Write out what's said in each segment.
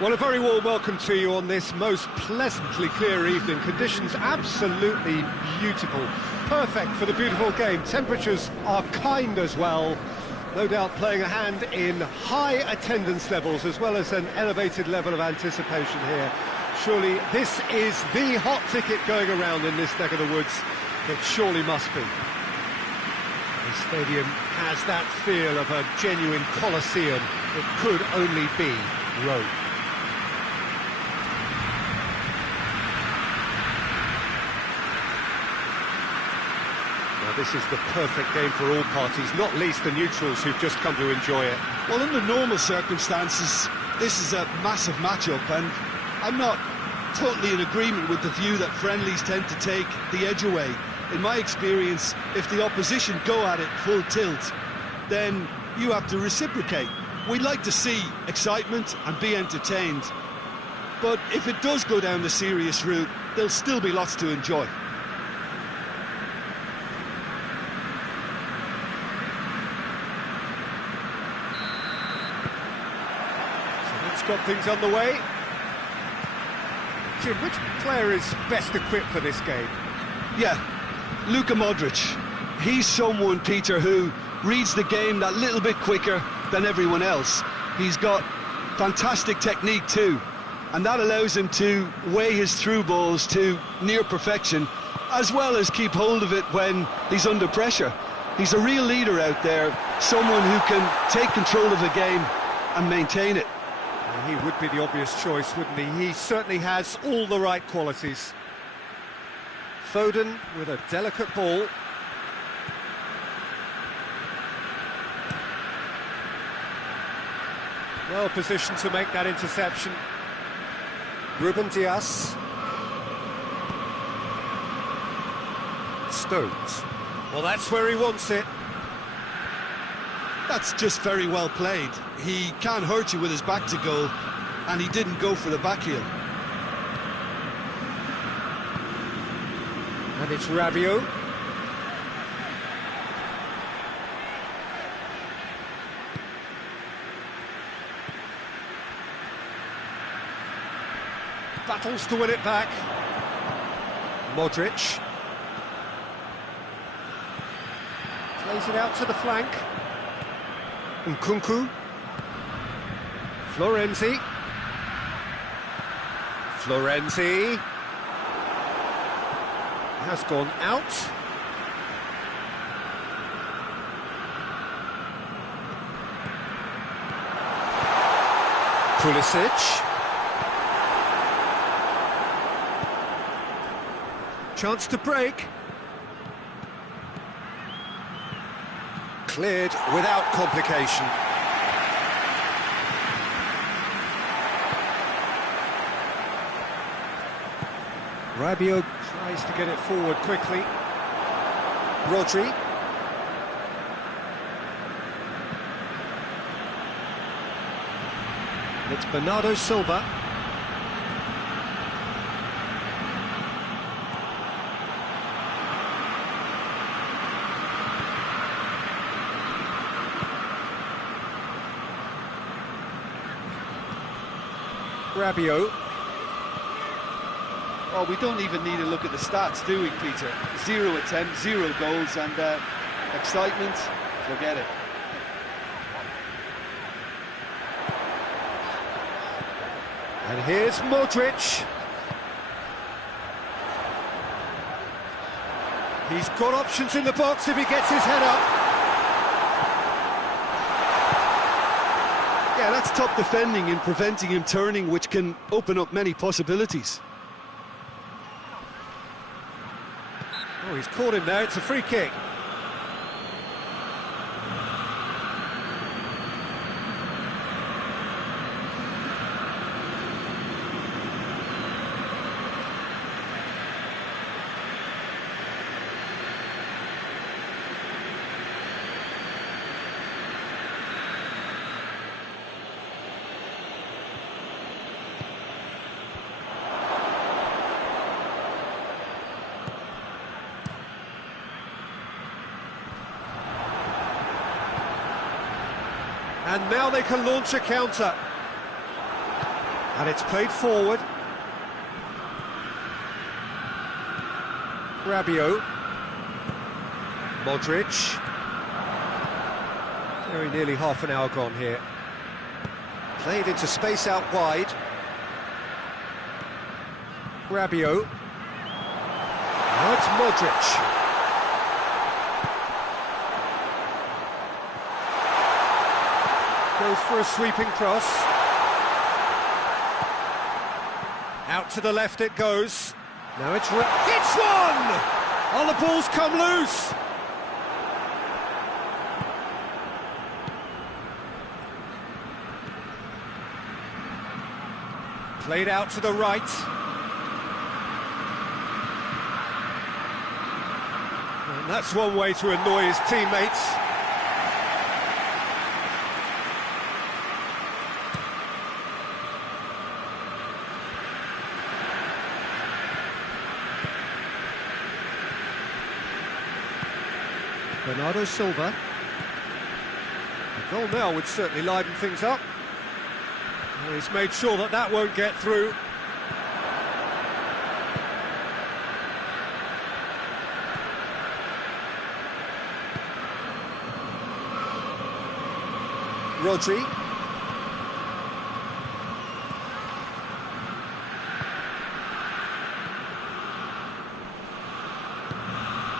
Well, a very warm welcome to you on this most pleasantly clear evening. Conditions absolutely beautiful. Perfect for the beautiful game. Temperatures are kind as well. No doubt playing a hand in high attendance levels as well as an elevated level of anticipation here. Surely this is the hot ticket going around in this neck of the woods. It surely must be. The stadium has that feel of a genuine Colosseum. It could only be Rome. This is the perfect game for all parties, not least the neutrals who've just come to enjoy it. Well, under normal circumstances, this is a massive matchup, and I'm not totally in agreement with the view that friendlies tend to take the edge away. In my experience, if the opposition go at it full tilt, then you have to reciprocate. We'd like to see excitement and be entertained, but if it does go down the serious route, there'll still be lots to enjoy. Got things on the way. Jim, which player is best equipped for this game? Yeah, Luka Modric. He's someone, Peter, who reads the game that little bit quicker than everyone else. He's got fantastic technique too, and that allows him to weigh his through balls to near perfection, as well as keep hold of it when he's under pressure. He's a real leader out there, someone who can take control of the game and maintain it. He would be the obvious choice, wouldn't he? He certainly has all the right qualities. Foden with a delicate ball. Well positioned to make that interception. Ruben Dias. Stones. Well, that's where he wants it. That's just very well played. He can't hurt you with his back to goal, and he didn't go for the back heel. And it's Rabiot. Battles to win it back. Modric. Plays it out to the flank. Nkunku. Florenzi. Florenzi. Has gone out. Pulisic. Chance to break. Cleared without complication. Rabiot tries to get it forward quickly. Rodri. And it's Bernardo Silva. Rabiot. Well, we don't even need to look at the stats, do we, Peter? 0 attempts, 0 goals, and excitement, forget it. And here's Modric. He's got options in the box if he gets his head up. Yeah, that's top defending and preventing him turning, which can open up many possibilities. Oh, he's caught him there, it's a free kick. And now they can launch a counter. And it's played forward. Rabiot. Modric. Very nearly half an hour gone here. Played into space out wide. Rabiot. Now it's Modric. Goes for a sweeping cross. Out to the left it goes. Now it's hits one! Oh, the ball's come loose. Played out to the right. And that's one way to annoy his teammates. Bernardo Silva. A goal now would certainly liven things up. Well, he's made sure that that won't get through. Rodri.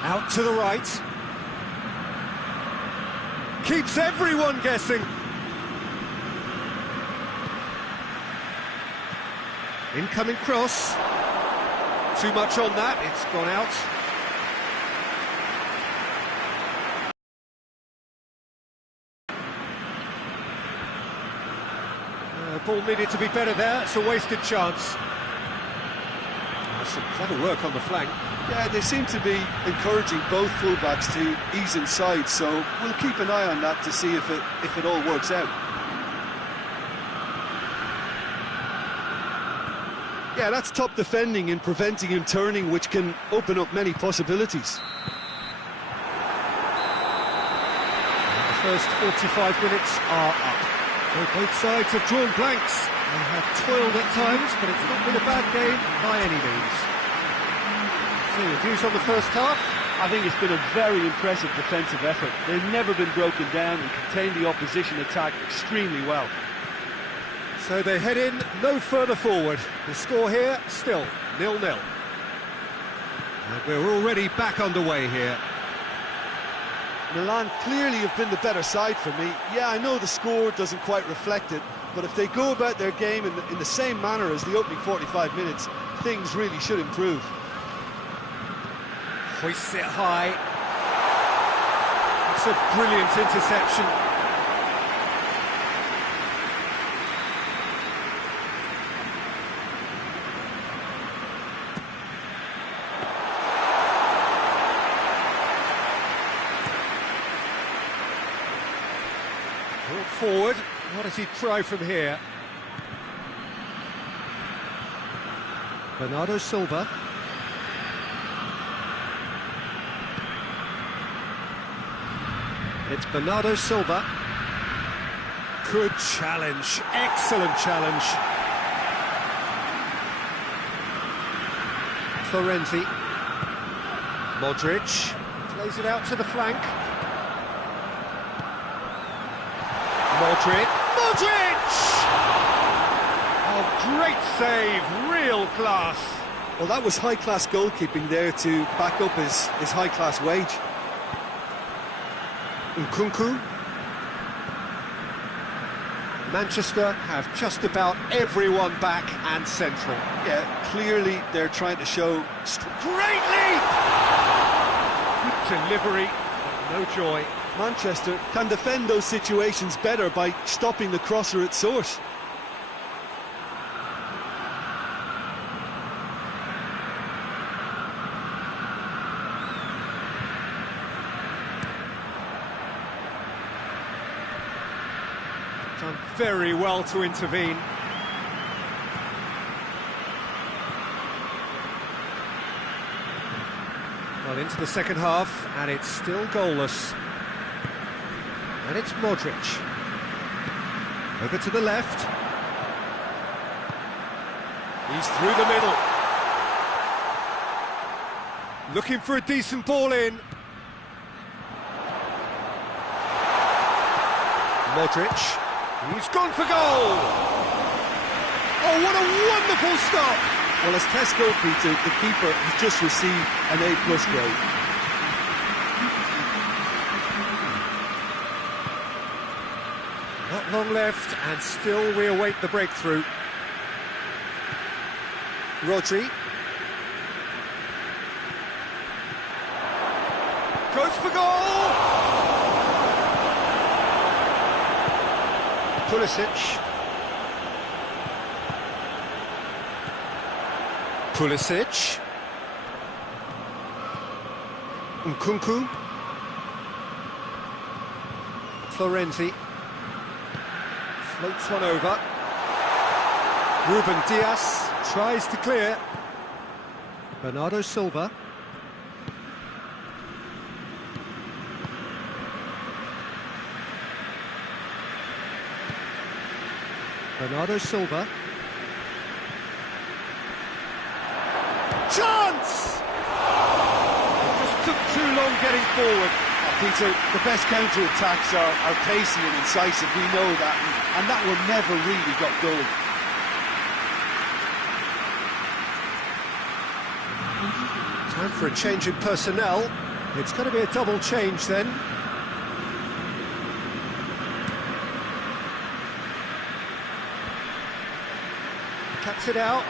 Out to the right. Keeps everyone guessing. Incoming cross. Too much on that, it's gone out. Ball needed to be better there, it's a wasted chance. Some clever work on the flank. Yeah, they seem to be encouraging both fullbacks to ease inside, so we'll keep an eye on that to see if it all works out. Yeah, that's top defending and preventing him turning, which can open up many possibilities. The first 45 minutes are up. So both sides have drawn blanks. They have toiled at times, but it's not been a bad game by any means. So your views on the first half? I think it's been a very impressive defensive effort. They've never been broken down and contained the opposition attack extremely well. So they head in no further forward. The score here, still 0-0. And we're already back underway here. Milan clearly have been the better side for me. Yeah, I know the score doesn't quite reflect it, but if they go about their game in the same manner as the opening 45 minutes, things really should improve. Hoists it high. It's a brilliant interception. Brought forward. What does he try from here? Bernardo Silva. It's Bernardo Silva. Good challenge, excellent challenge. Florenzi. Modric plays it out to the flank. Modric. Modric! Oh, great save, real class. Well, that was high-class goalkeeping there to back up his high-class wage. Nkunku. Manchester have just about everyone back and central. Yeah, clearly they're trying to show... Great leap! Good delivery, but no joy. Manchester can defend those situations better by stopping the crosser at source. Done very well to intervene. Well, into the second half, and it's still goalless. And it's Modric. Over to the left. He's through the middle. Looking for a decent ball in. Modric. He's gone for goal. Oh, what a wonderful stop. Well, as tests go, Peter, the keeper has just received an A+ grade. Not long left, and still we await the breakthrough. Rodri. Goes for goal! Pulisic. Pulisic. Nkunku. Florenzi. Floats one over. Ruben Dias tries to clear. Bernardo Silva. Bernardo Silva. Chance! It just took too long getting forward. Peter, the best counter-attacks are pacey and incisive, we know that, and that one never really got going. Time for a change in personnel. It's going to be a double change then. Cuts it out.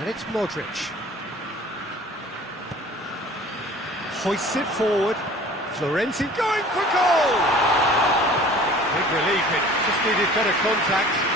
And it's Modric. Hoists it forward. Florenzi going for goal! Big relief, it just needed better contact.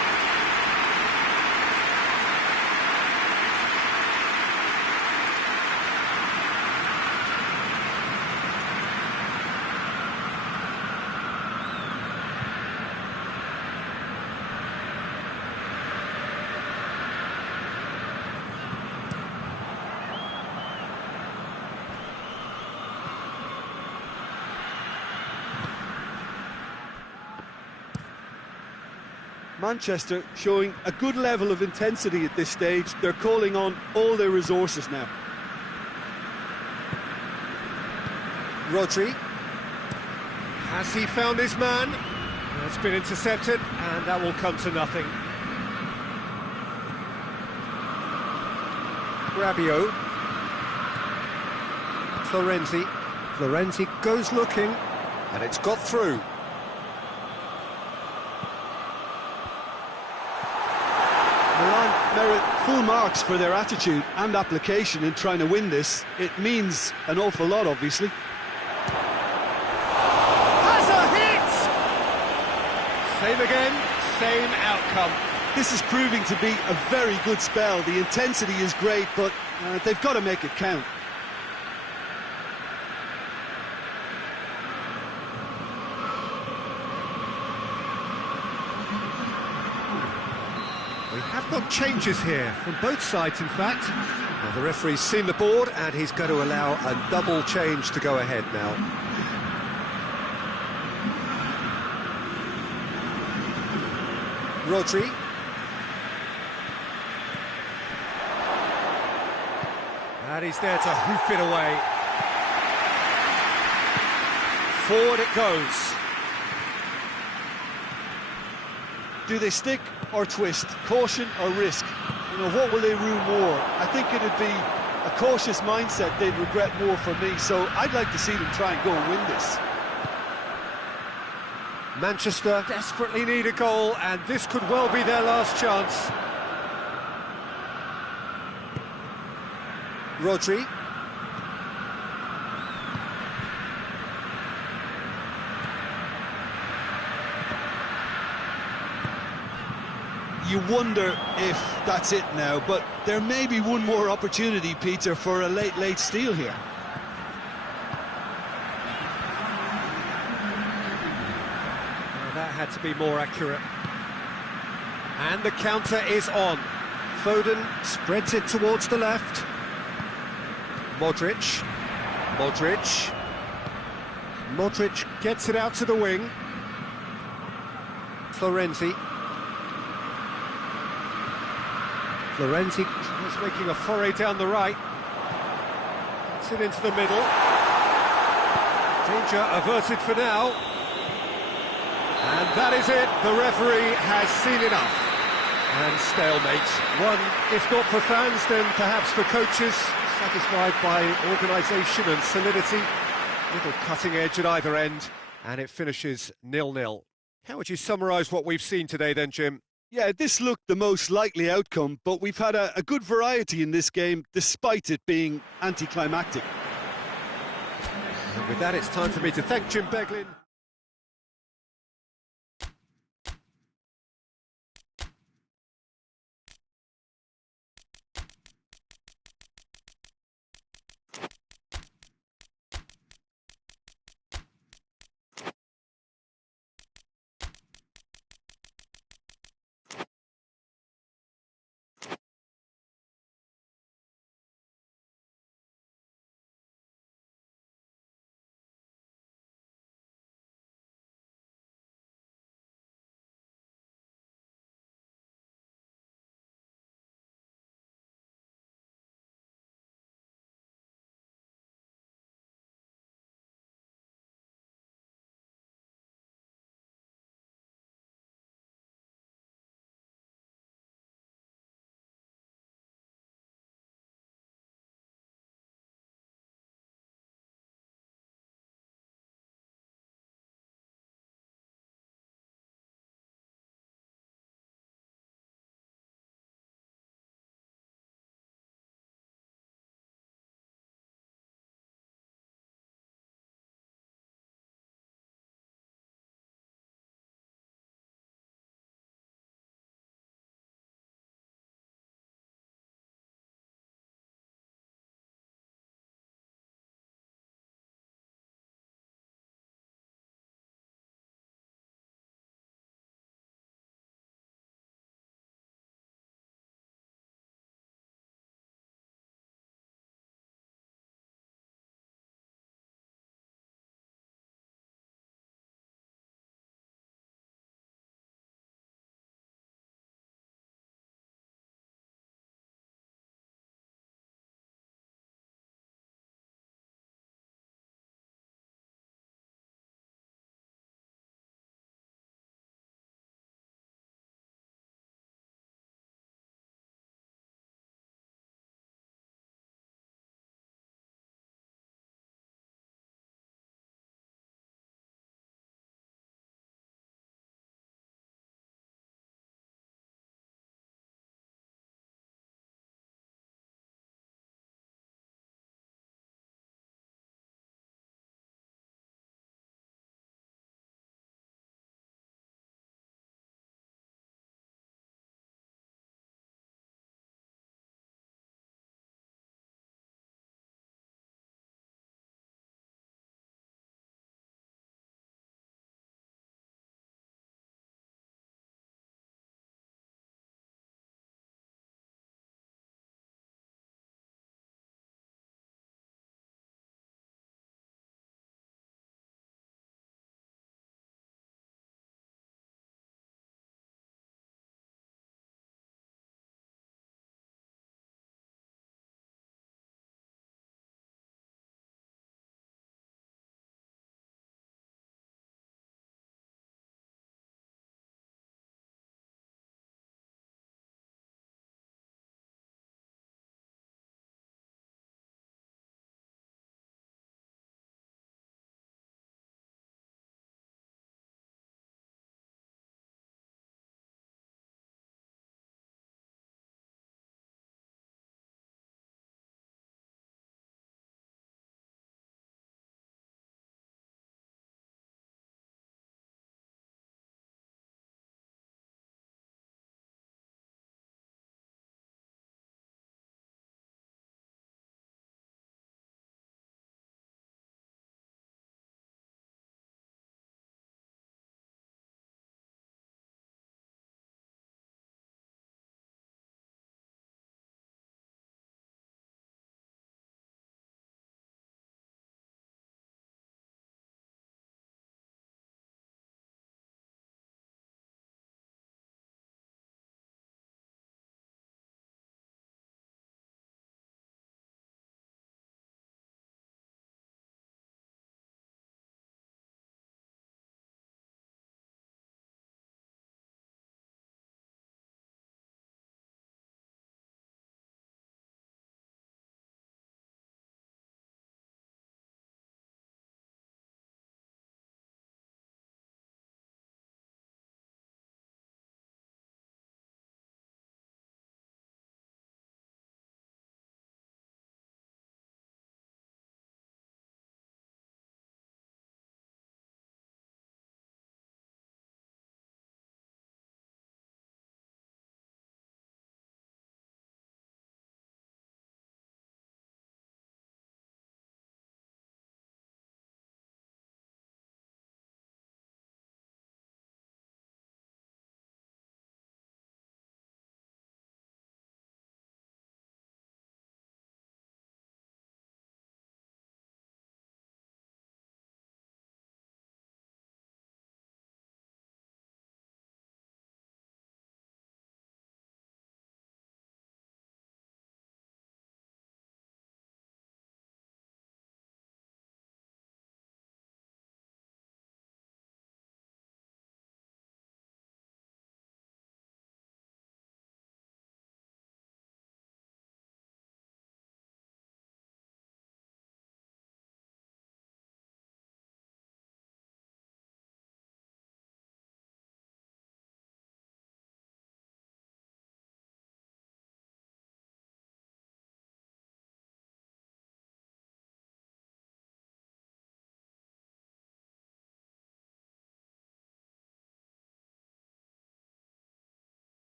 Manchester showing a good level of intensity at this stage. They're calling on all their resources now. Rodri. Has he found his man? It's been intercepted, and that will come to nothing. Rabiot. Florenzi. Florenzi goes looking, and it's got through. Milan merit full marks for their attitude and application in trying to win this. It means an awful lot, obviously. Has a hit! Same again, same outcome. This is proving to be a very good spell. The intensity is great, but they've got to make it count. We have got changes here from both sides, in fact. Well, the referee's seen the board, and he's going to allow a double change to go ahead now. Rodri. And he's there to hoof it away. Forward it goes. Do they stick or twist? Caution or risk? You know, what will they rue more? I think it'd be a cautious mindset they'd regret more for me, so I'd like to see them try and go and win this. Manchester desperately need a goal, and this could well be their last chance. Rodri. You wonder if that's it now, but there may be one more opportunity, Peter, for a late steal here. Well, that had to be more accurate. And the counter is on. Foden spreads it towards the left. Modric. Modric. Modric gets it out to the wing. Florenzi is making a foray down the right. Gets it into the middle. Danger averted for now. And that is it. The referee has seen enough. And stalemate. One, if not for fans, then perhaps for coaches, satisfied by organisation and solidity. Little cutting edge at either end, and it finishes 0-0. How would you summarise what we've seen today then, Jim? Yeah, this looked the most likely outcome, but we've had a good variety in this game, despite it being anticlimactic. And with that, it's time for me to thank Jim Beglin.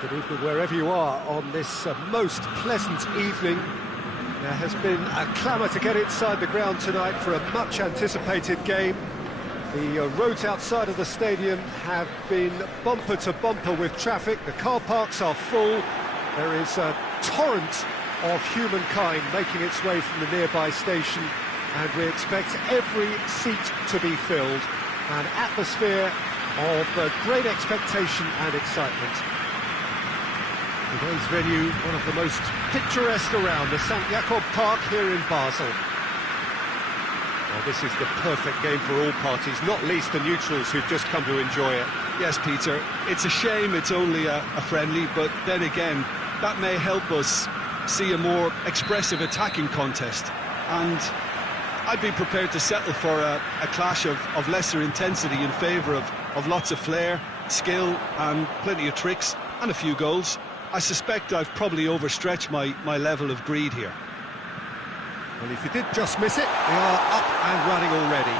Good evening wherever you are on this most pleasant evening. There has been a clamour to get inside the ground tonight for a much-anticipated game. The roads outside of the stadium have been bumper to bumper with traffic. The car parks are full. There is a torrent of humankind making its way from the nearby station, and we expect every seat to be filled. An atmosphere of great expectation and excitement. Today's venue, one of the most picturesque around, the St. Jakob Park here in Basel. Well, this is the perfect game for all parties, not least the neutrals who've just come to enjoy it. Yes, Peter, it's a shame it's only a friendly, but then again, that may help us see a more expressive attacking contest. And I'd be prepared to settle for a clash of lesser intensity in favour of lots of flair, skill and plenty of tricks and a few goals. I suspect I've probably overstretched my level of greed here. Well, if you did just miss it, they are up and running already.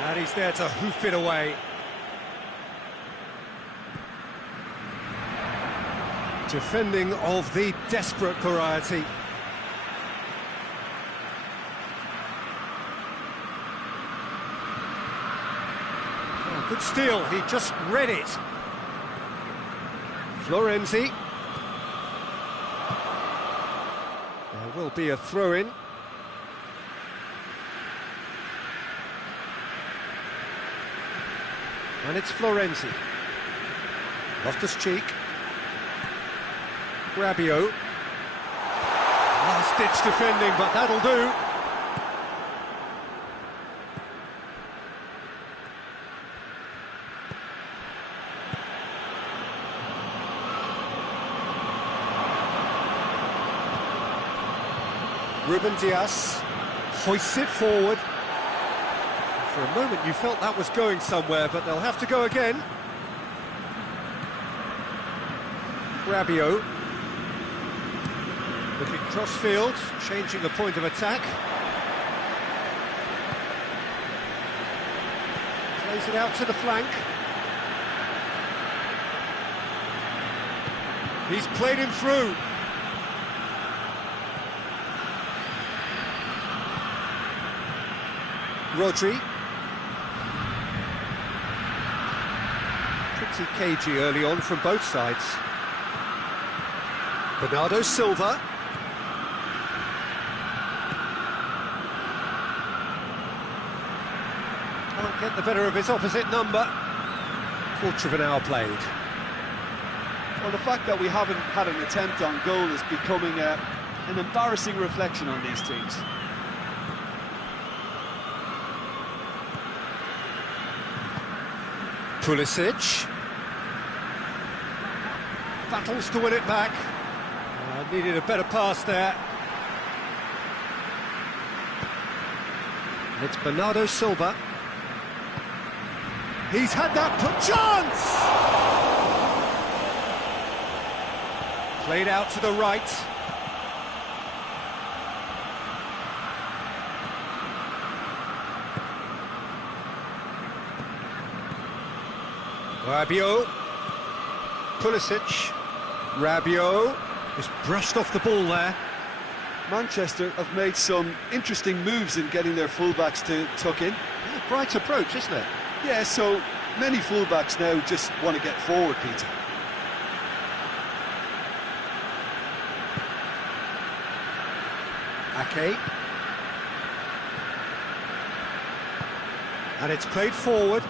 And he's there to hoof it away. Defending of the desperate variety. Oh, good steal, he just read it. Florenzi. There will be a throw-in. And it's Florenzi. Loftus-Cheek. Rabiot. Last-ditch defending, but that'll do. Ruben Dias hoists it forward. For a moment you felt that was going somewhere, but they'll have to go again. Rabiot. Looking cross-field, changing the point of attack. Plays it out to the flank. He's played him through. Rodri. Pretty cagey early on from both sides. Bernardo Silva. Can't get the better of his opposite number. Quarter of an hour played. Well, the fact that we haven't had an attempt on goal is becoming an embarrassing reflection on these teams. Pulisic. Battles to win it back. Needed a better pass there. It's Bernardo Silva. He's had that chance! Played out to the right. Rabiot. Pulisic. Rabiot. Just brushed off the ball there. Manchester have made some interesting moves in getting their fullbacks to tuck in. Yeah, bright approach, isn't it? Yeah, so many fullbacks now just want to get forward, Peter. Ake. And it's played forward.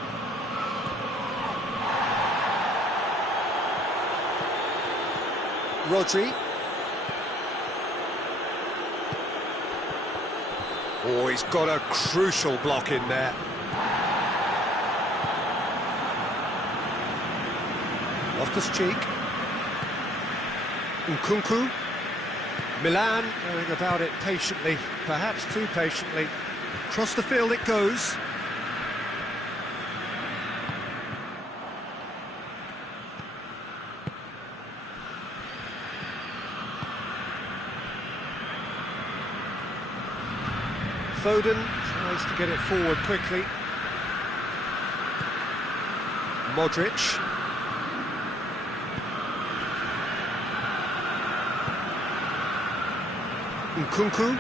Rodri. Oh, he's got a crucial block in there. Loftus-Cheek. Nkunku. Milan going about it patiently, perhaps too patiently. Across the field it goes. Foden tries to get it forward quickly. Modric. Nkunku.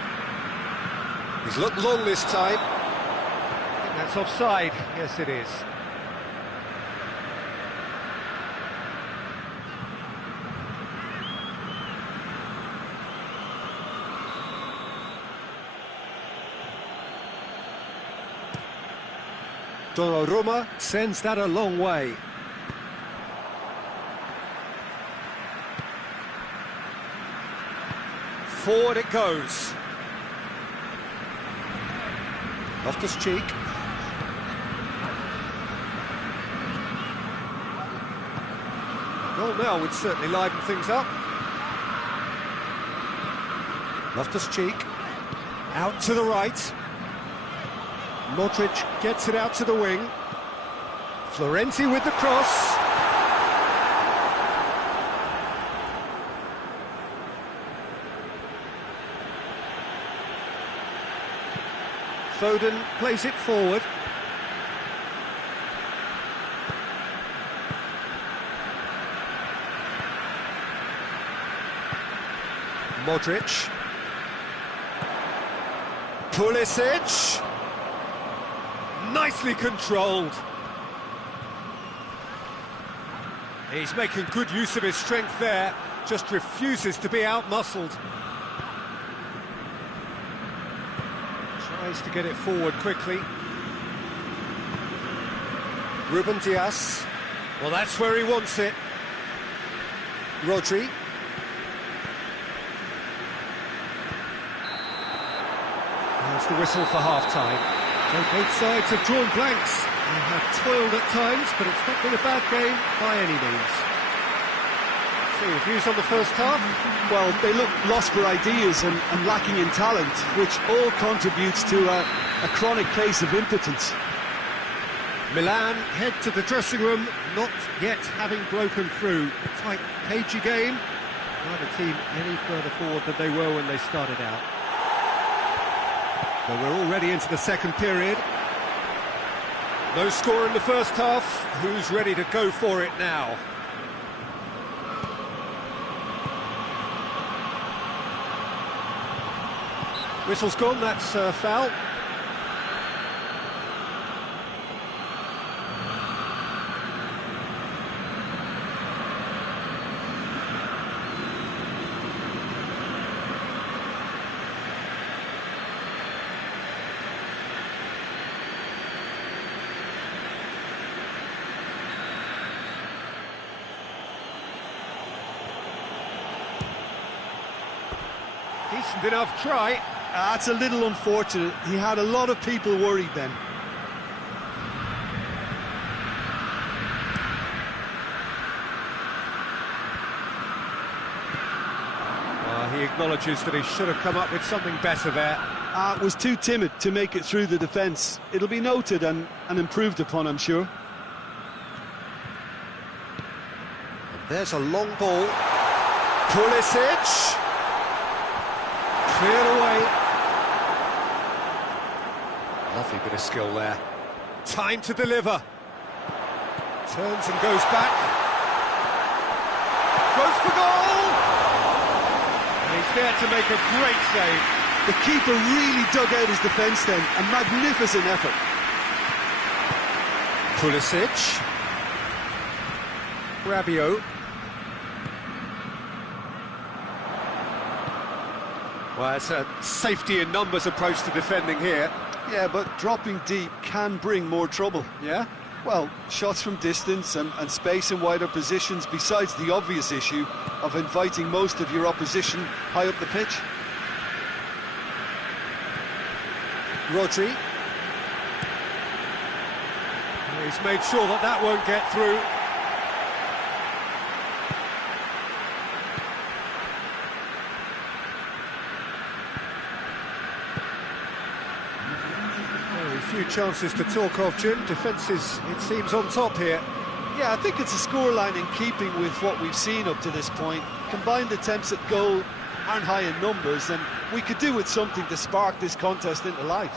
He's looked long this time. I think that's offside. Yes, it is. Donnarumma sends that a long way. Forward it goes. Loftus-Cheek. Goal now would certainly liven things up. Loftus-Cheek. Out to the right. Modric gets it out to the wing. Florenzi with the cross. Foden plays it forward. Modric. Pulisic. Nicely controlled. He's making good use of his strength there, just refuses to be outmuscled. Tries to get it forward quickly. Ruben Dias. Well, that's where he wants it. Rodri. There's the whistle for half-time. So both sides have drawn blanks. They have toiled at times, but it's not been a bad game by any means. So, your views on the first half? Well, they look lost for ideas and lacking in talent, which all contributes to a chronic case of impotence. Milan head to the dressing room, not yet having broken through. Tight, cagey game. Neither team any further forward than they were when they started out. So we're already into the second period. No score in the first half. Who's ready to go for it now? Whistle's gone, that's a foul. Decent enough try. That's a little unfortunate. He had a lot of people worried then. He acknowledges that he should have come up with something better there. Was too timid to make it through the defence. It'll be noted and improved upon, I'm sure. And there's a long ball. Pulisic. Cleared away. Lovely bit of skill there. Time to deliver. Turns and goes back. Goes for goal! And he's there to make a great save. The keeper really dug out his defence then. A magnificent effort. Pulisic. Rabiot. Well, it's a safety in numbers approach to defending here. Yeah, but dropping deep can bring more trouble. Yeah? Well, shots from distance and space in wider positions, besides the obvious issue of inviting most of your opposition high up the pitch. Rodri. He's made sure that that won't get through. Few chances to talk of, Jim. Defence is, it seems, on top here. Yeah, I think it's a scoreline in keeping with what we've seen up to this point. Combined attempts at goal aren't high in numbers, and we could do with something to spark this contest into life.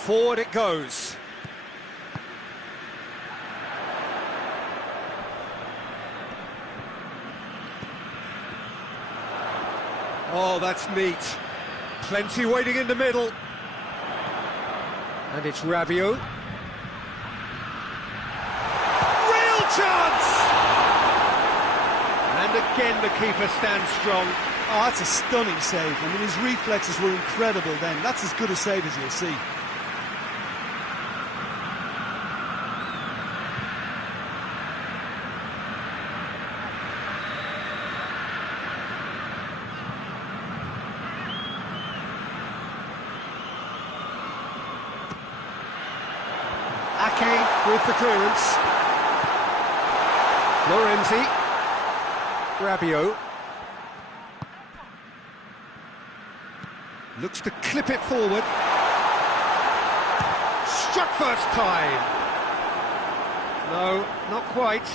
Forward it goes. Oh, that's neat. Plenty waiting in the middle. And it's Rabiot. Real chance! And again the keeper stands strong. Oh, that's a stunning save. I mean, his reflexes were incredible then. That's as good a save as you'll see. Ake with the clearance. Florenzi. Rabiot. Looks to clip it forward. Struck first time. No, not quite.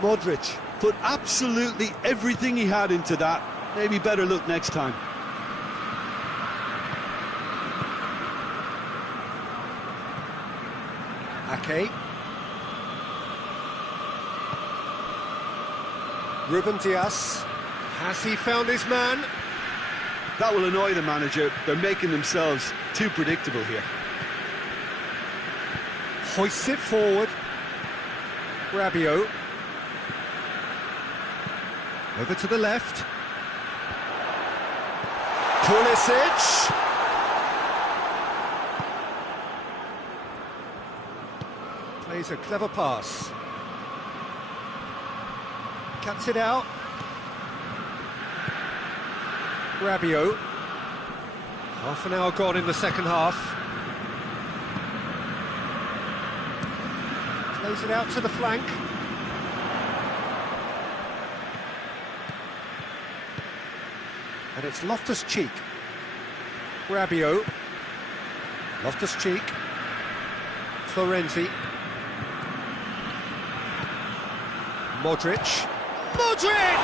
Modric put absolutely everything he had into that. Maybe better look next time. Ake. Ruben Dias. Has he found his man? That will annoy the manager. They're making themselves too predictable here. Hoists it forward. Rabiot. Over to the left. Pulisic. Plays a clever pass. Cuts it out. Rabiot. Half an hour gone in the second half. Plays it out to the flank. And it's Loftus-Cheek. Rabiot. Loftus-Cheek. Florenzi. Modric. Modric!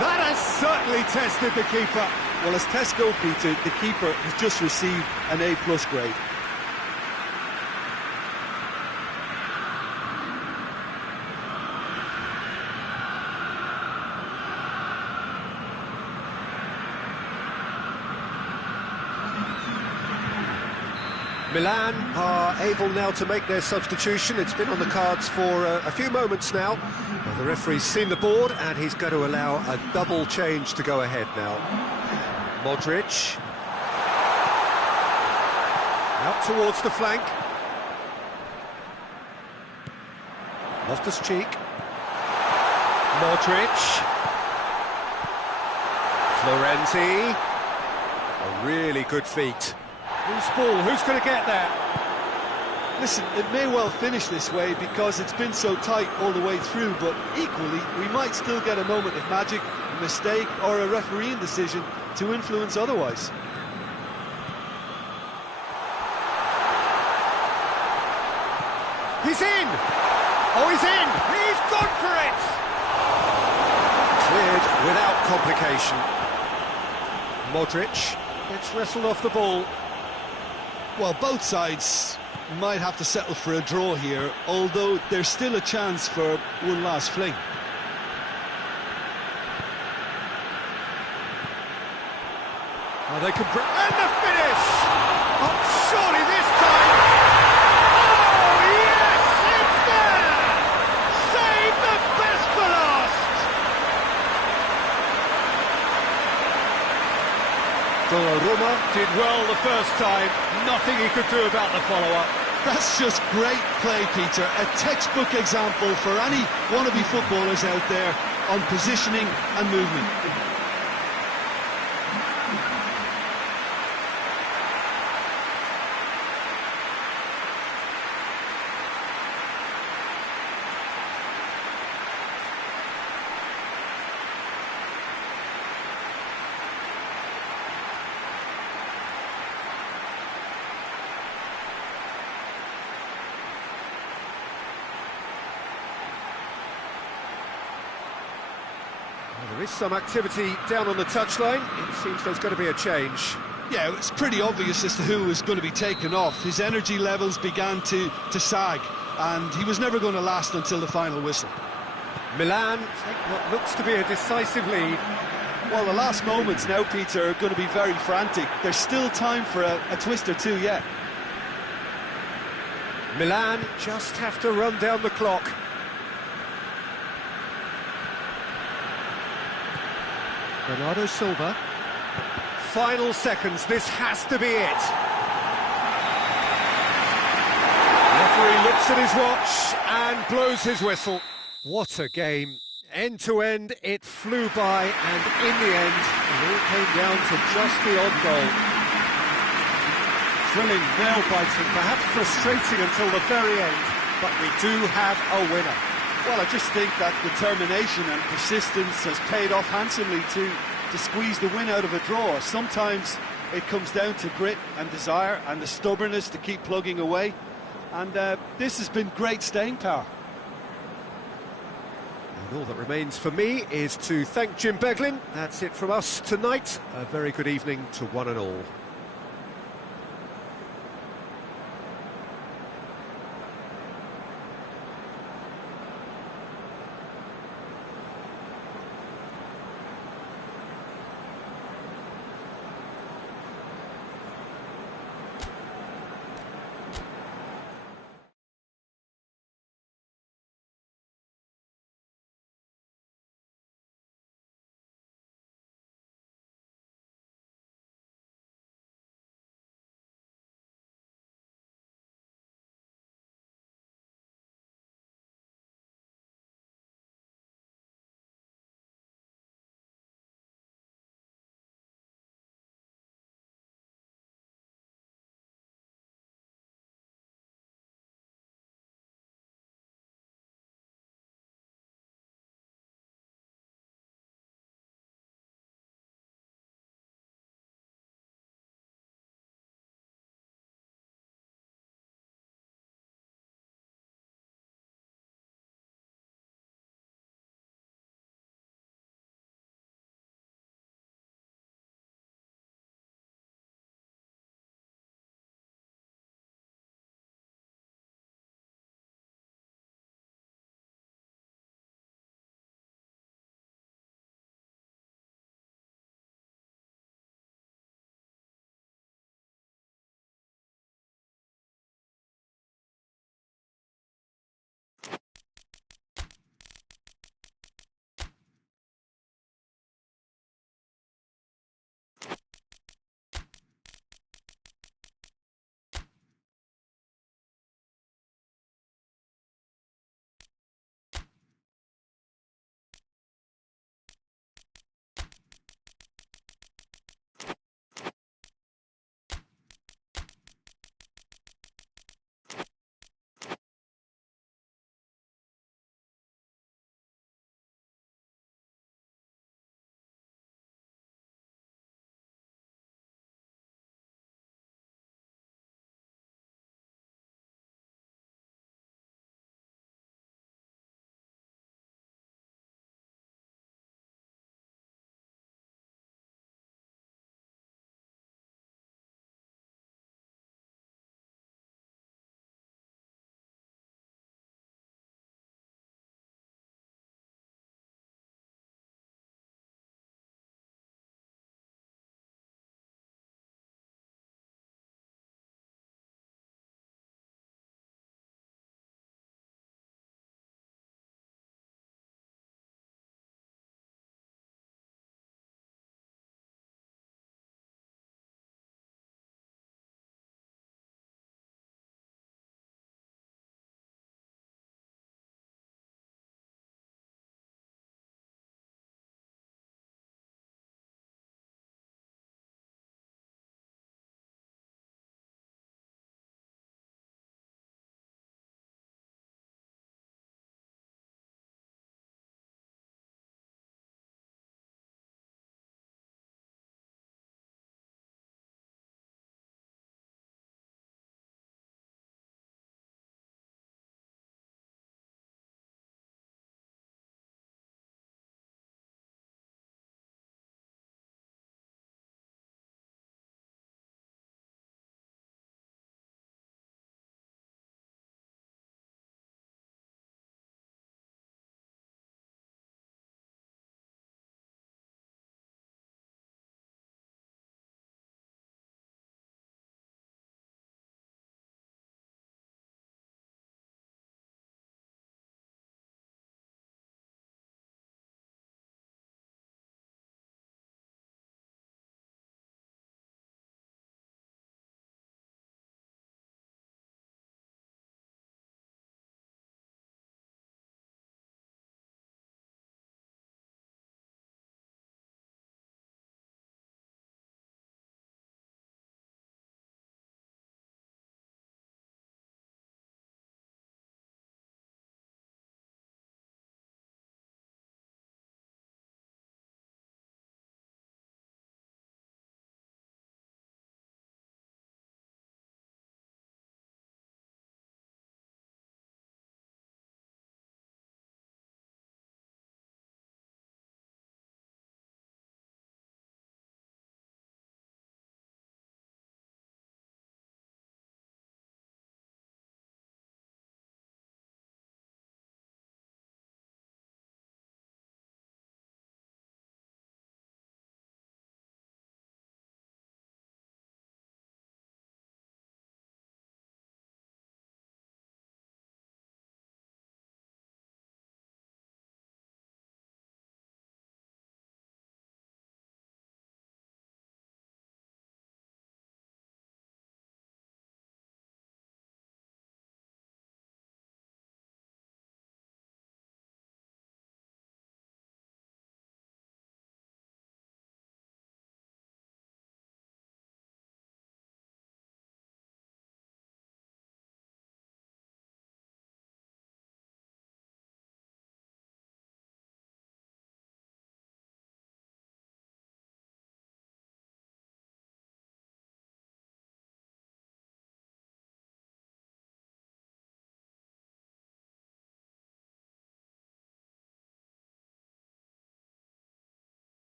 That has certainly tested the keeper. Well, as tests go, Peter, the keeper has just received an A+ grade. Milan are able now to make their substitution. It's been on the cards for a few moments now. Well, the referee's seen the board and he's going to allow a double change to go ahead now. Modric. Out towards the flank. Loftus-Cheek. Modric. Florenzi. A really good feat. Who's ball? Who's going to get there? Listen, it may well finish this way because it's been so tight all the way through, but equally, we might still get a moment of magic, a mistake, or a refereeing decision to influence otherwise. He's in! Oh, he's in! He's gone for it! Cleared without complication. Modric gets wrestled off the ball. Well, both sides might have to settle for a draw here, although there's still a chance for one last fling. Oh, they could bring... And the finish! Oh, surely this time... Oh, yes! It's there! Save the best for last! Donnarumma did well the first time. Nothing he could do about the follow-up. That's just great play, Peter. A textbook example for any wannabe footballers out there on positioning and movement. Well, there is some activity down on the touchline. It seems there's going to be a change. Yeah, it's pretty obvious as to who was going to be taken off. His energy levels began to sag, and he was never going to last until the final whistle. Milan take what looks to be a decisive lead. Well, the last moments now, Peter, are going to be very frantic. There's still time for a twist or two yet. Milan just have to run down the clock. Bernardo Silva. Final seconds, this has to be it. Referee looks at his watch and blows his whistle. What a game. End to end, it flew by, and in the end, it all came down to just the odd goal. Thrilling, nail-biting, perhaps frustrating until the very end, but we do have a winner. Well, I just think that determination and persistence has paid off handsomely to squeeze the win out of a draw. Sometimes it comes down to grit and desire and the stubbornness to keep plugging away, and this has been great staying power. And all that remains for me is to thank Jim Beglin. That's it from us tonight. A very good evening to one and all.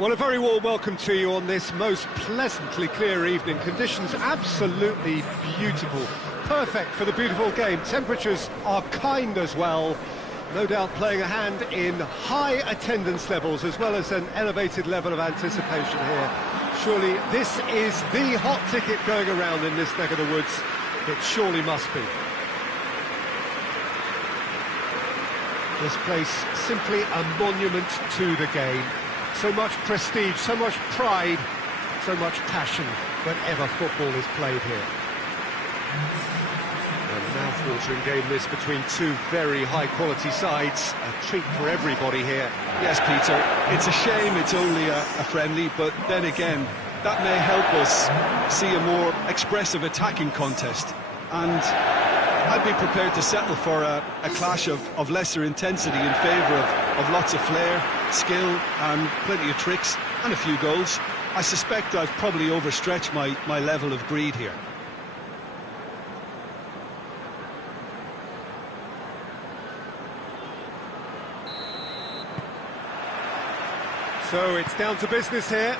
Well, a very warm welcome to you on this most pleasantly clear evening. Conditions absolutely beautiful. Perfect for the beautiful game. Temperatures are kind as well. No doubt playing a hand in high attendance levels as well as an elevated level of anticipation here. Surely this is the hot ticket going around in this neck of the woods. It surely must be. This place simply a monument to the game. So much prestige, so much pride, so much passion whenever football is played here. A mouth-watering game this between two very high-quality sides. A treat for everybody here. Yes, Peter, it's a shame it's only a friendly, but then again, that may help us see a more expressive attacking contest. And I'd be prepared to settle for a clash of lesser intensity in favour of lots of flair, skill and plenty of tricks and a few goals. I suspect I've probably overstretched my level of greed here. So it's down to business here.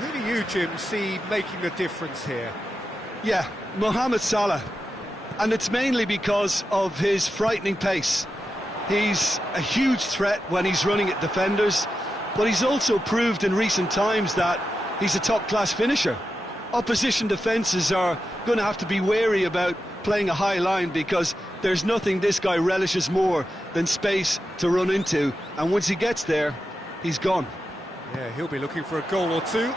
Who do you, Jim, see making a difference here? Yeah, Mohamed Salah. And it's mainly because of his frightening pace. He's a huge threat when he's running at defenders, but he's also proved in recent times that he's a top-class finisher. Opposition defences are going to have to be wary about playing a high line because there's nothing this guy relishes more than space to run into, and once he gets there, he's gone. Yeah, he'll be looking for a goal or two.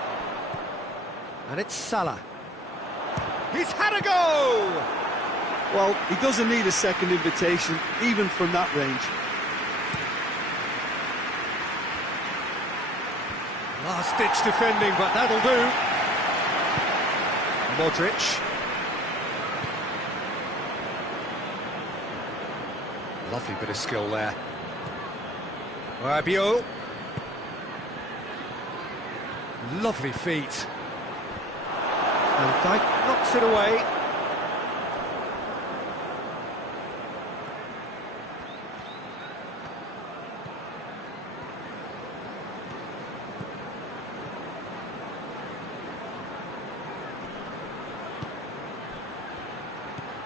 And it's Salah. He's had a go! Well, he doesn't need a second invitation, even from that range. Last-ditch defending, but that'll do. Modric. Lovely bit of skill there. Rabiot. Lovely feet. And Dyke knocks it away.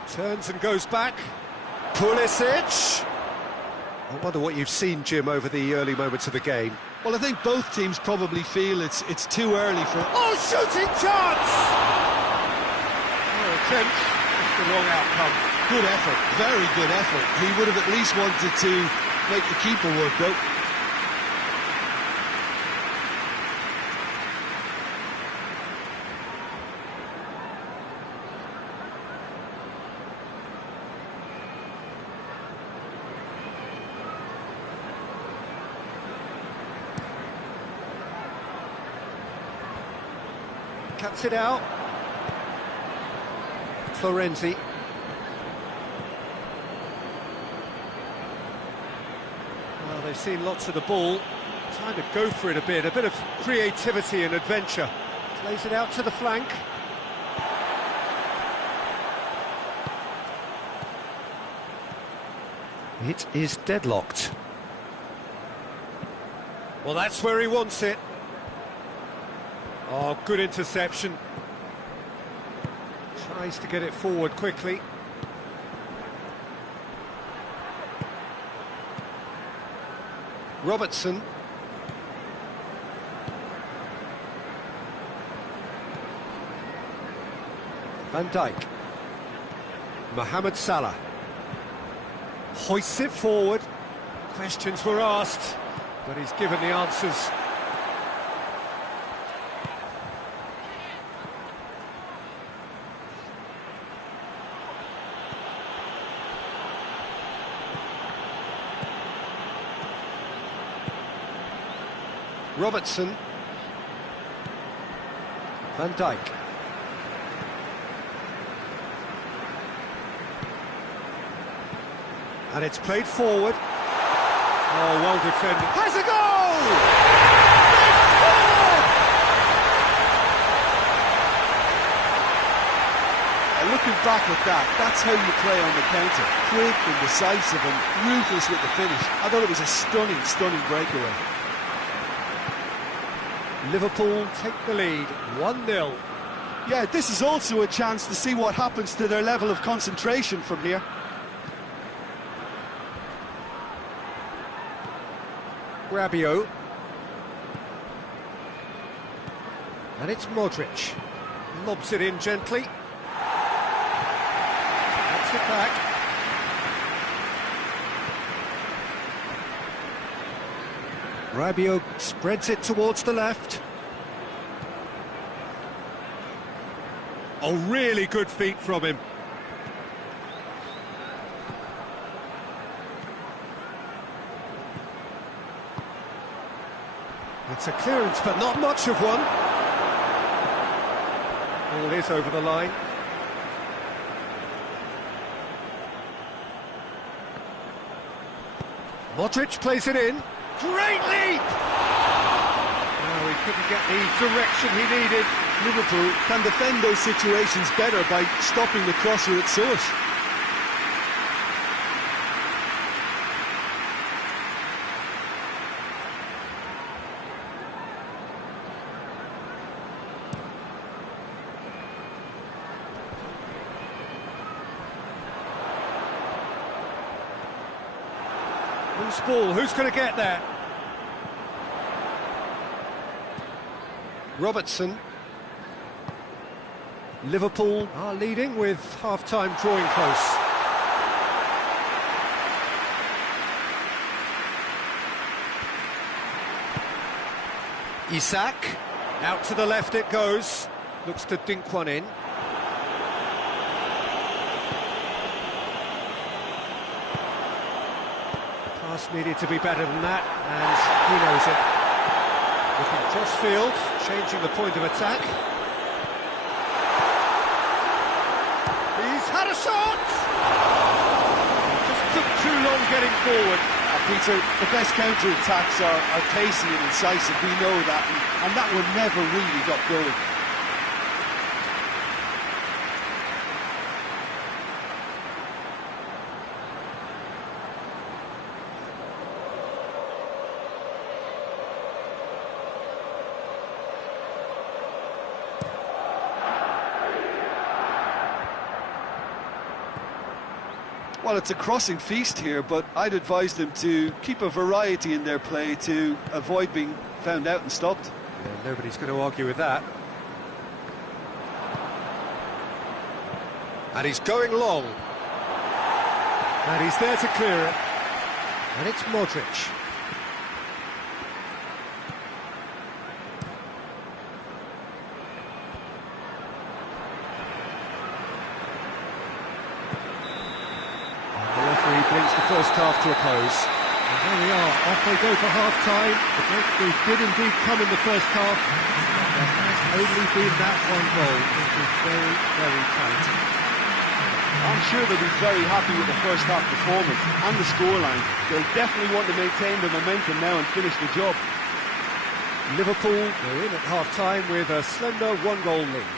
Turns and goes back. Pulisic. I wonder what you've seen, Jim, over the early moments of the game. Well, I think both teams probably feel it's too early for... Oh, shooting chance! No attempt, just the wrong outcome. Good effort, very good effort. He would have at least wanted to make the keeper work, though. Cuts it out. Florenzi. Well, they've seen lots of the ball. Time to go for it a bit of creativity and adventure. Plays it out to the flank. It is deadlocked. Well, that's where he wants it. Oh, good interception. Tries to get it forward quickly. Robertson. Van Dijk. Mohamed Salah. Hoists it forward. Questions were asked, but he's given the answers. Robertson. Van Dijk. And it's played forward. Oh, well defended. Has a goal! They scored! And looking back at that, that's how you play on the counter. Quick and decisive and ruthless with the finish. I thought it was a stunning, stunning breakaway. Liverpool take the lead, 1-0. Yeah, this is also a chance to see what happens to their level of concentration from here. Rabiot. And it's Modric. Lobs it in gently. That's it back. Rabiot spreads it towards the left. Oh, really good feet from him. It's a clearance, but not much of one. Ball is over the line. Modric plays it in. Great leap! No, he couldn't get the direction he needed. Liverpool can defend those situations better by stopping the crosser at source. Loose ball, who's going to get there? Robertson. Liverpool are leading with half-time drawing close. Isak, out to the left it goes, looks to dink one in. Pass needed to be better than that, and he knows it. Looking cross field, changing the point of attack. He's had a shot! Just took too long getting forward. Peter, the best counter-attacks are pacey and incisive, we know that, and that one never really got going. Well, it's a crossing feast here, but I'd advise them to keep a variety in their play to avoid being found out and stopped. Yeah, nobody's going to argue with that. And he's going long. And he's there to clear it. And it's Modric. Brings the first half to a close. And there we are, off they go for half-time. The breakthrough did indeed come in the first half. There has only been that one goal. It was very, very tight. I'm sure they'll be very happy with the first half performance and the scoreline. They'll definitely want to maintain the momentum now and finish the job. Liverpool, they're in at half-time with a slender one-goal lead.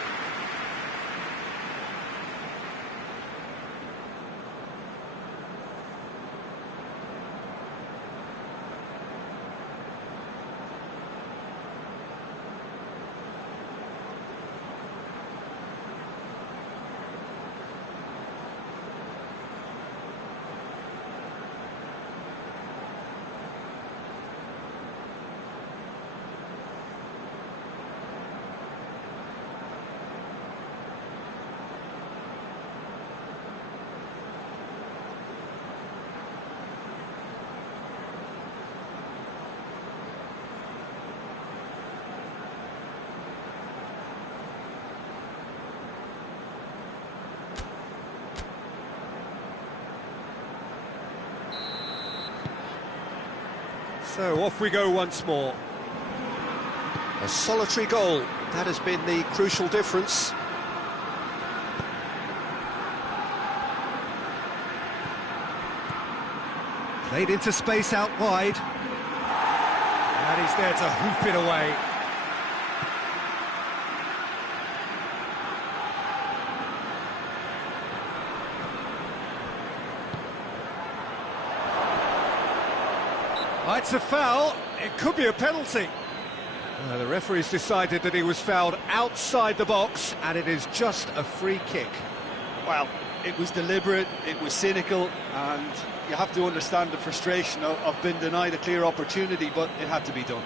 So off we go once more. A solitary goal, that has been the crucial difference. Played into space out wide. And he's there to hoof it away. It's a foul, it could be a penalty. The referee's decided that he was fouled outside the box, and it is just a free kick. Well, it was deliberate, it was cynical, and you have to understand the frustration of being denied a clear opportunity, but it had to be done.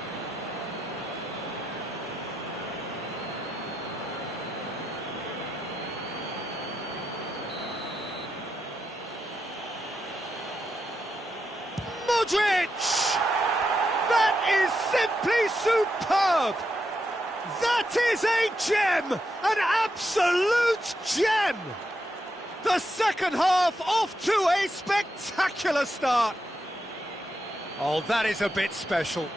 Modric! That is simply superb! That is a gem! An absolute gem! The second half off to a spectacular start. Oh, that is a bit special.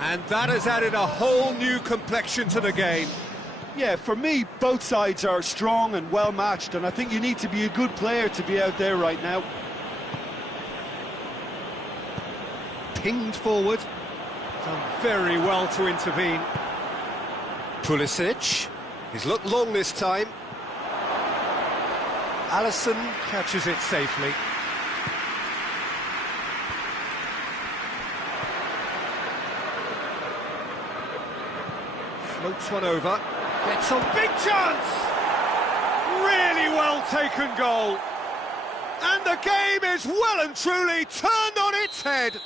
And that has added a whole new complexion to the game. Yeah, for me, both sides are strong and well matched, and I think you need to be a good player to be out there right now. Pinged forward. Done very well to intervene. Pulisic. He's looked long this time. Alisson catches it safely. Floats one over. Gets a big chance! Really well taken goal. And the game is well and truly turned on its head.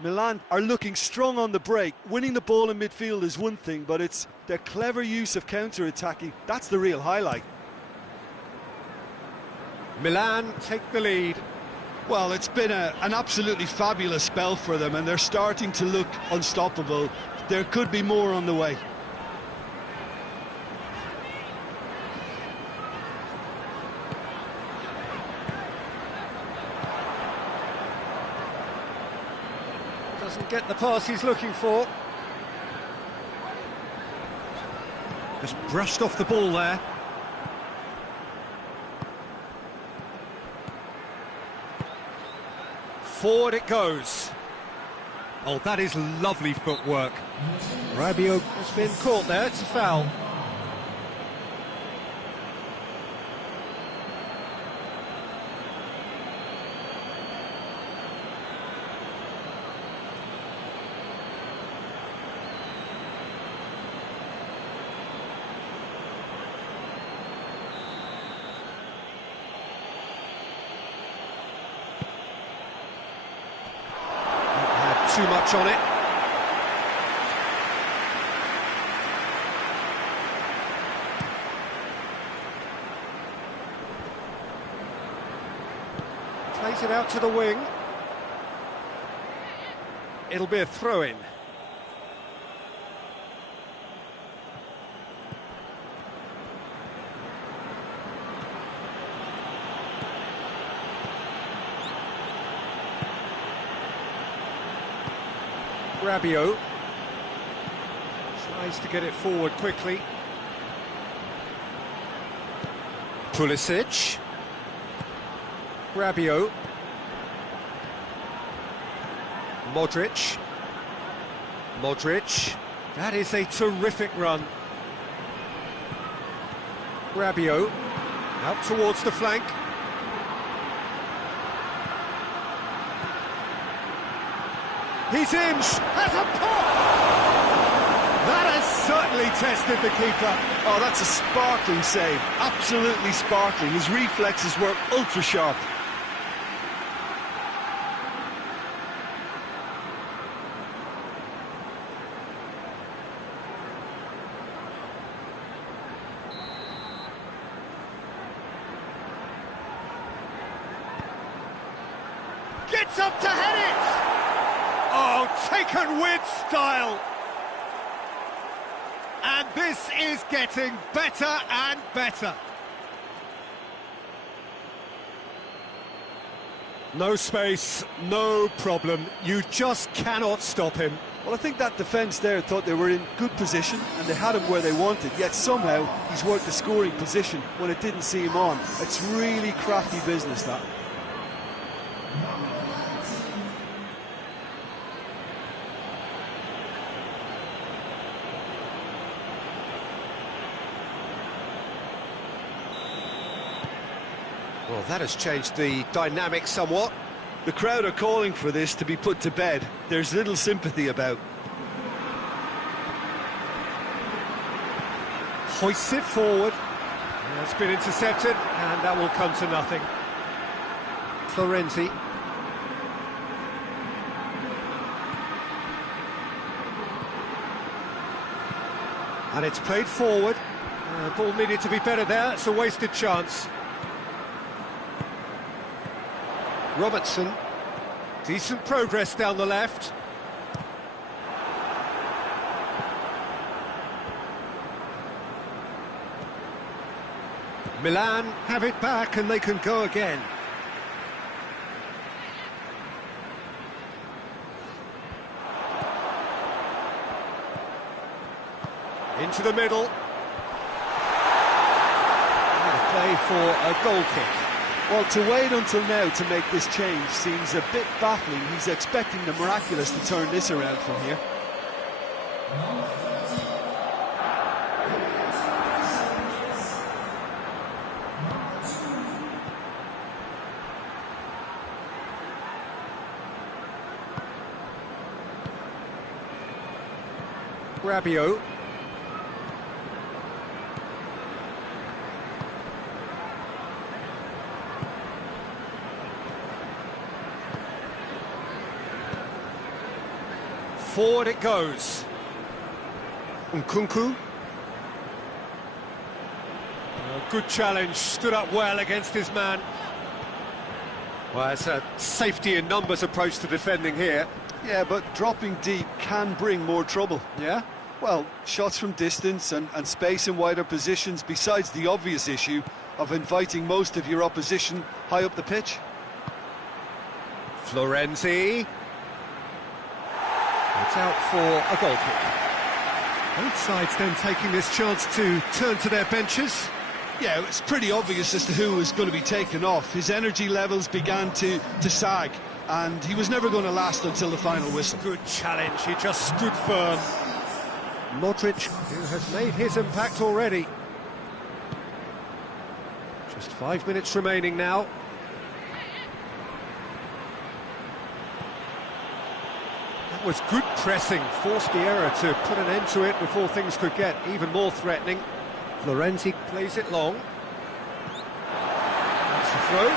Milan are looking strong on the break. Winning the ball in midfield is one thing, but it's their clever use of counter-attacking. That's the real highlight. Milan take the lead. Well, it's been an absolutely fabulous spell for them, and they're starting to look unstoppable. There could be more on the way. Doesn't get the pass he's looking for. Just brushed off the ball there. Forward it goes. Oh, that is lovely footwork. Rabiot has been caught there, it's a foul. Too much on it. Plays it out to the wing. It'll be a throw-in. Rabiot tries to get it forward quickly. Pulisic. Rabiot. Modric. Modric. That is a terrific run. Rabiot. Out towards the flank. He's in, has a pop! That has certainly tested the keeper. Oh, that's a sparkling save, absolutely sparkling. His reflexes were ultra sharp. Gets up to head it! Oh, taken with style. And this is getting better and better. No space, no problem. You just cannot stop him. Well, I think that defence there thought they were in good position and they had him where they wanted, yet somehow he's worked the scoring position when it didn't see him on. It's really crafty business, that. Well, that has changed the dynamic somewhat. The crowd are calling for this to be put to bed. There's little sympathy about. Hoists it forward. It's been intercepted, and that will come to nothing. Florenzi. And it's played forward. Ball needed to be better there. It's a wasted chance. Robertson. Decent progress down the left. Milan have it back and they can go again. Into the middle. And a play for a goal kick. Well, to wait until now to make this change seems a bit baffling. He's expecting the miraculous to turn this around from here. Rabiot. Forward it goes. Nkunku. Good challenge, stood up well against his man. Well, it's a safety in numbers approach to defending here. Yeah, but dropping deep can bring more trouble. Yeah? Well, shots from distance and space in wider positions, besides the obvious issue of inviting most of your opposition high up the pitch. Florenzi. It's out for a goal kick. Both sides then taking this chance to turn to their benches. Yeah, it's pretty obvious as to who was going to be taken off. His energy levels began to sag, and he was never going to last until the final whistle. Good challenge, he just stood firm. Modric, who has made his impact already. Just 5 minutes remaining now. That was good pressing, forced the error to put an end to it before things could get even more threatening. Florenzi plays it long. That's the throw.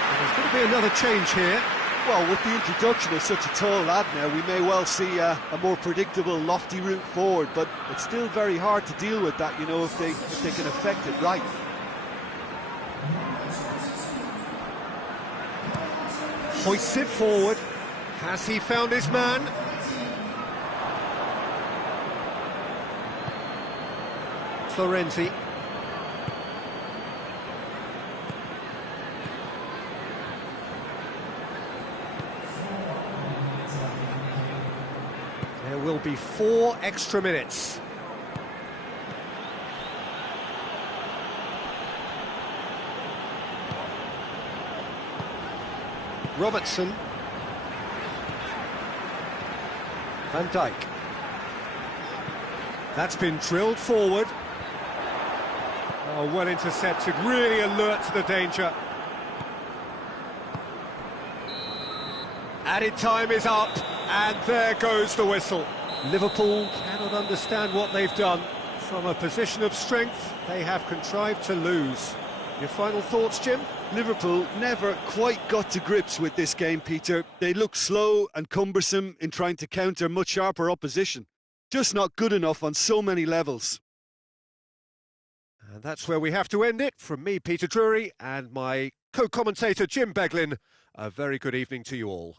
And there's going to be another change here. Well, with the introduction of such a tall lad now, we may well see a more predictable, lofty route forward, but it's still very hard to deal with that, you know, if they can affect it right. Hoists it forward. Has he found his man? Florenzi. There will be 4 extra minutes. Robertson. Van Dijk. That's been drilled forward. Oh, well intercepted, really alert to the danger. Added time is up, and there goes the whistle. Liverpool cannot understand what they've done. From a position of strength, they have contrived to lose. Your final thoughts, Jim? Liverpool never quite got to grips with this game, Peter. They look slow and cumbersome in trying to counter much sharper opposition. Just not good enough on so many levels. And that's where we have to end it. From me, Peter Drury, and my co-commentator, Jim Beglin, a very good evening to you all.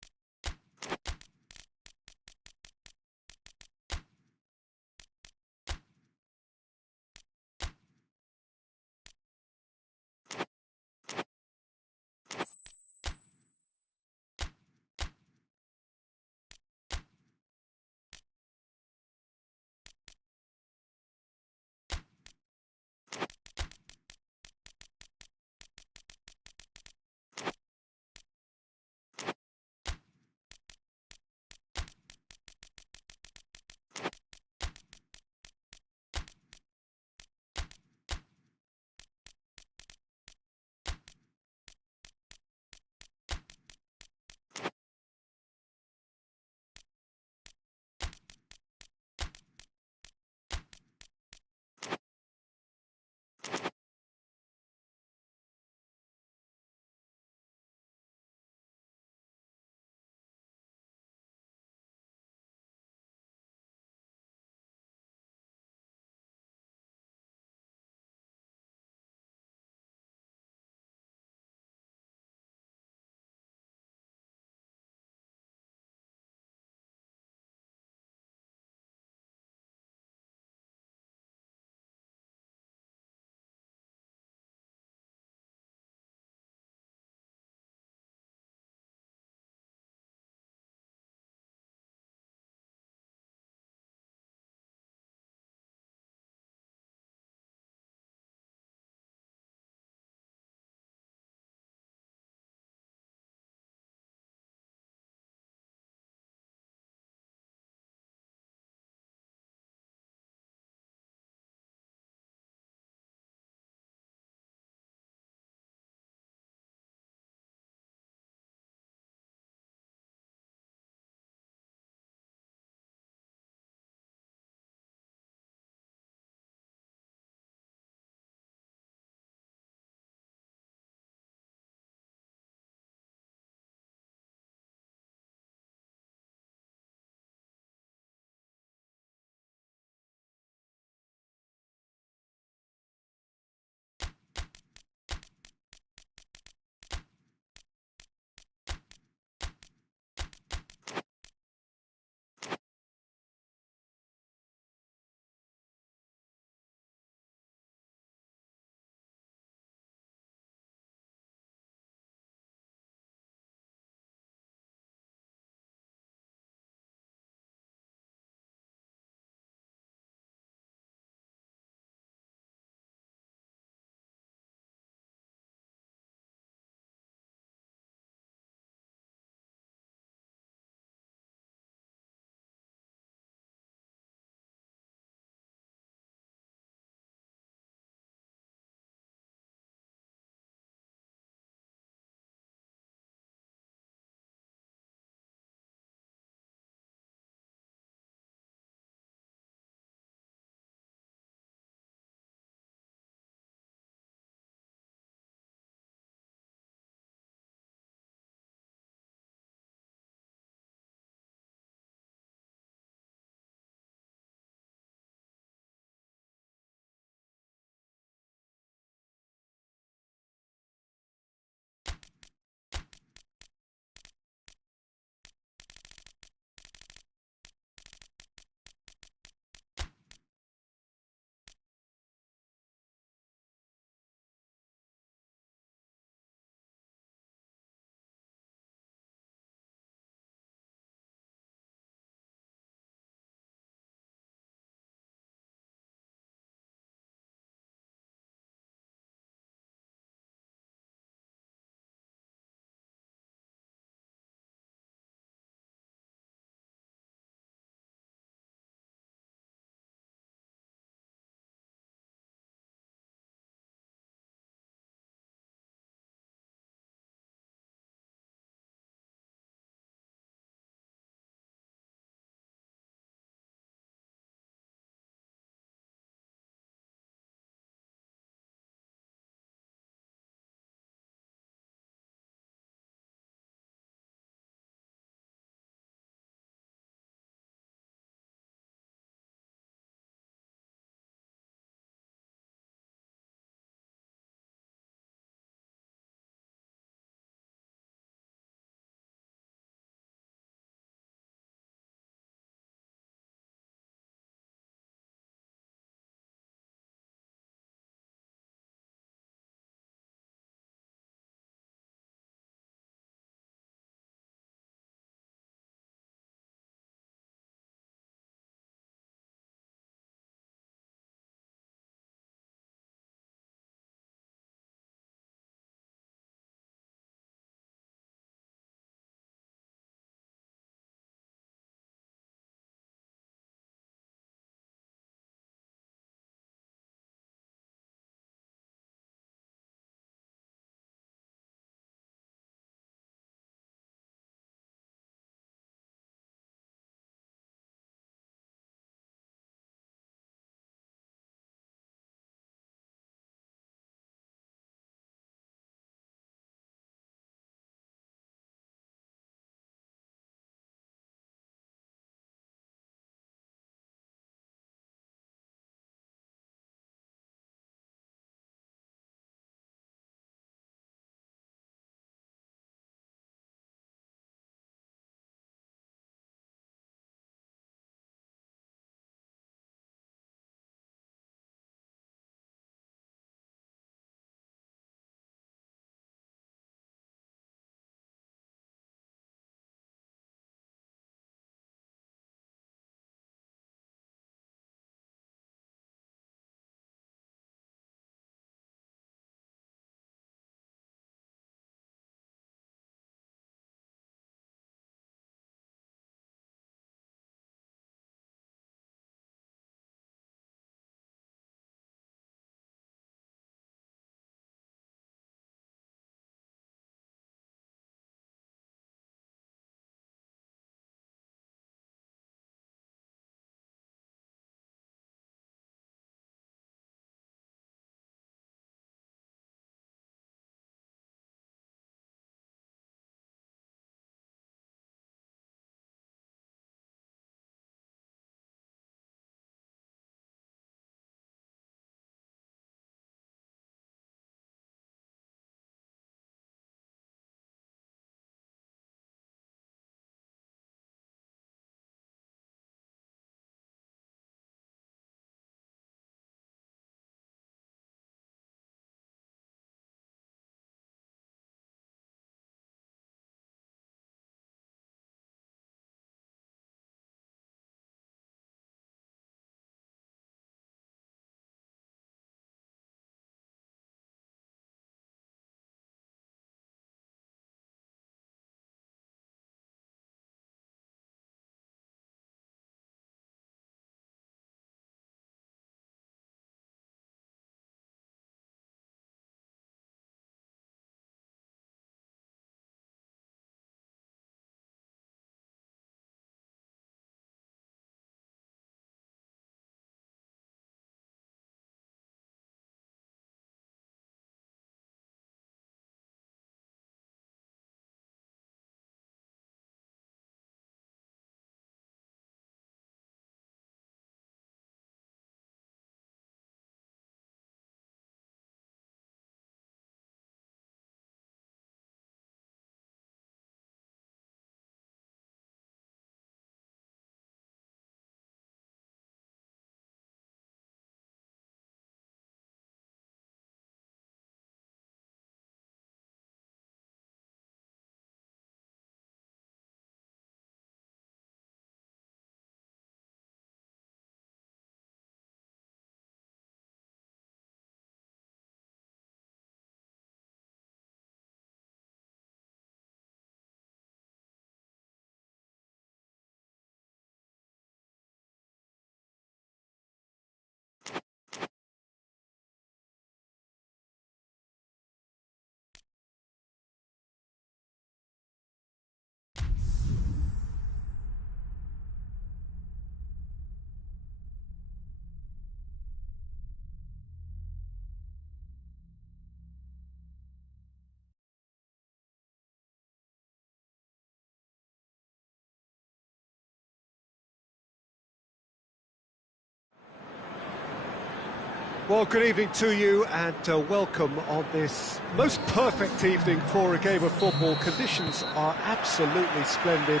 Well, good evening to you and welcome on this most perfect evening for a game of football. Conditions are absolutely splendid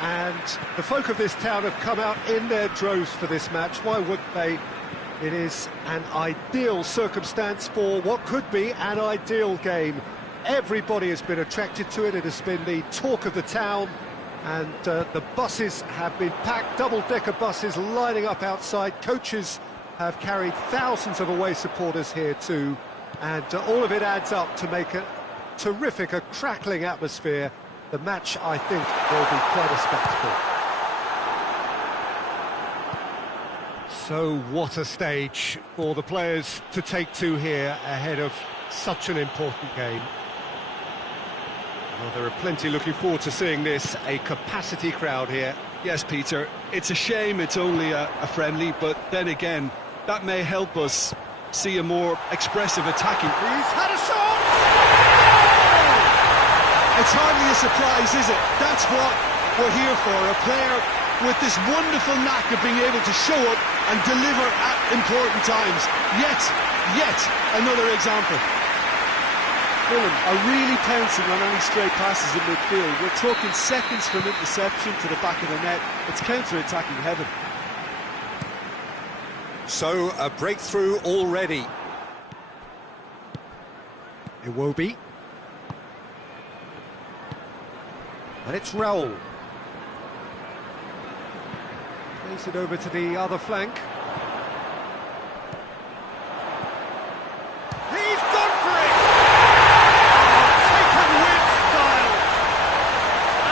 and the folk of this town have come out in their droves for this match. Why wouldn't they? It is an ideal circumstance for what could be an ideal game. Everybody has been attracted to it. It has been the talk of the town and the buses have been packed, double-decker buses lining up outside. Coaches have carried thousands of away supporters here too, and all of it adds up to make a terrific, a crackling atmosphere. The match, I think, will be quite a spectacle. So what a stage for the players to take to here ahead of such an important game. Well, there are plenty looking forward to seeing this, a capacity crowd here. Yes, Peter, it's a shame it's only a friendly, but then again, that may help us see a more expressive attacking. He's had a shot! It's hardly a surprise, is it? That's what we're here for, a player with this wonderful knack of being able to show up and deliver at important times. Yet another example. Fulham are really pouncing on any stray passes in midfield. We're talking seconds from interception to the back of the net. It's counter-attacking heaven. So, a breakthrough already. Iwobi. And it's Raul. Plays it over to the other flank. He's gone for it! Taken with style.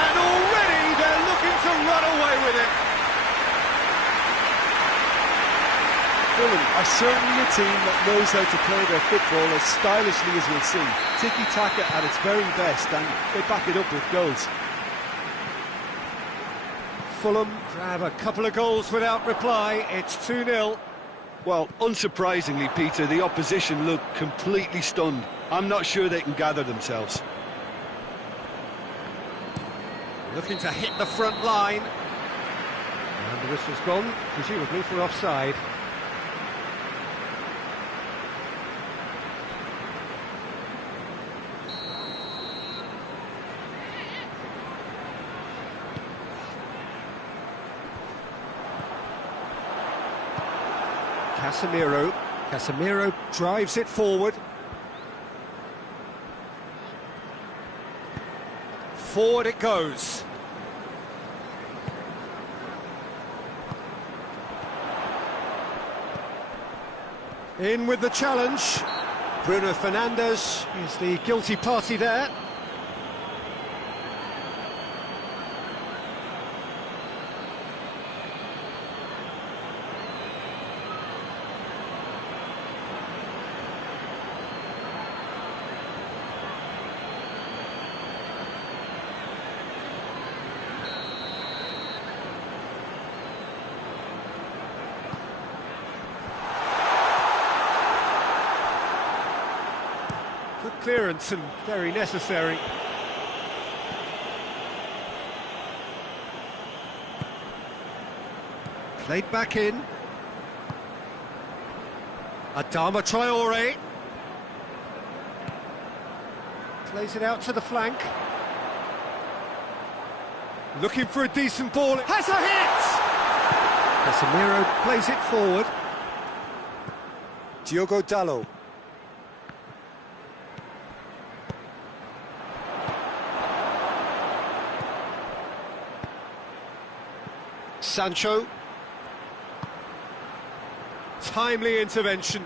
And already they're looking to run away with it. Fulham are certainly a team that knows how to play their football as stylishly as we'll see. Tiki-taka at its very best, and they back it up with goals. Fulham grab a couple of goals without reply. It's 2-0. Well, unsurprisingly, Peter, the opposition look completely stunned. I'm not sure they can gather themselves. Looking to hit the front line. And the whistle's gone, presumably for offside. Casemiro drives it forward. Forward it goes. In with the challenge. Bruno Fernandes is the guilty party there. Good clearance and very necessary. Played back in. Adama Traore. Plays it out to the flank. Looking for a decent ball. Has a hit! Casemiro plays it forward. Diogo Dalot. Sancho. Timely intervention.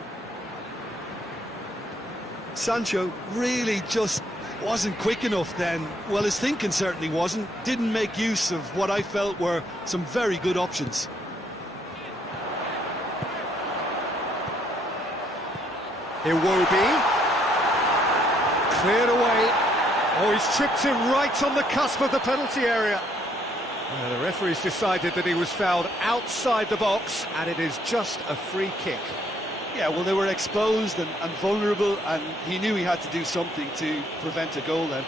Sancho really just wasn't quick enough then. Well, his thinking certainly wasn't. Didn't make use of what I felt were some very good options. Iwobi. Cleared away. Oh, he's tripped him right on the cusp of the penalty area. The referee's decided that he was fouled outside the box, and it is just a free kick. Yeah, well, they were exposed and vulnerable, and he knew he had to do something to prevent a goal then.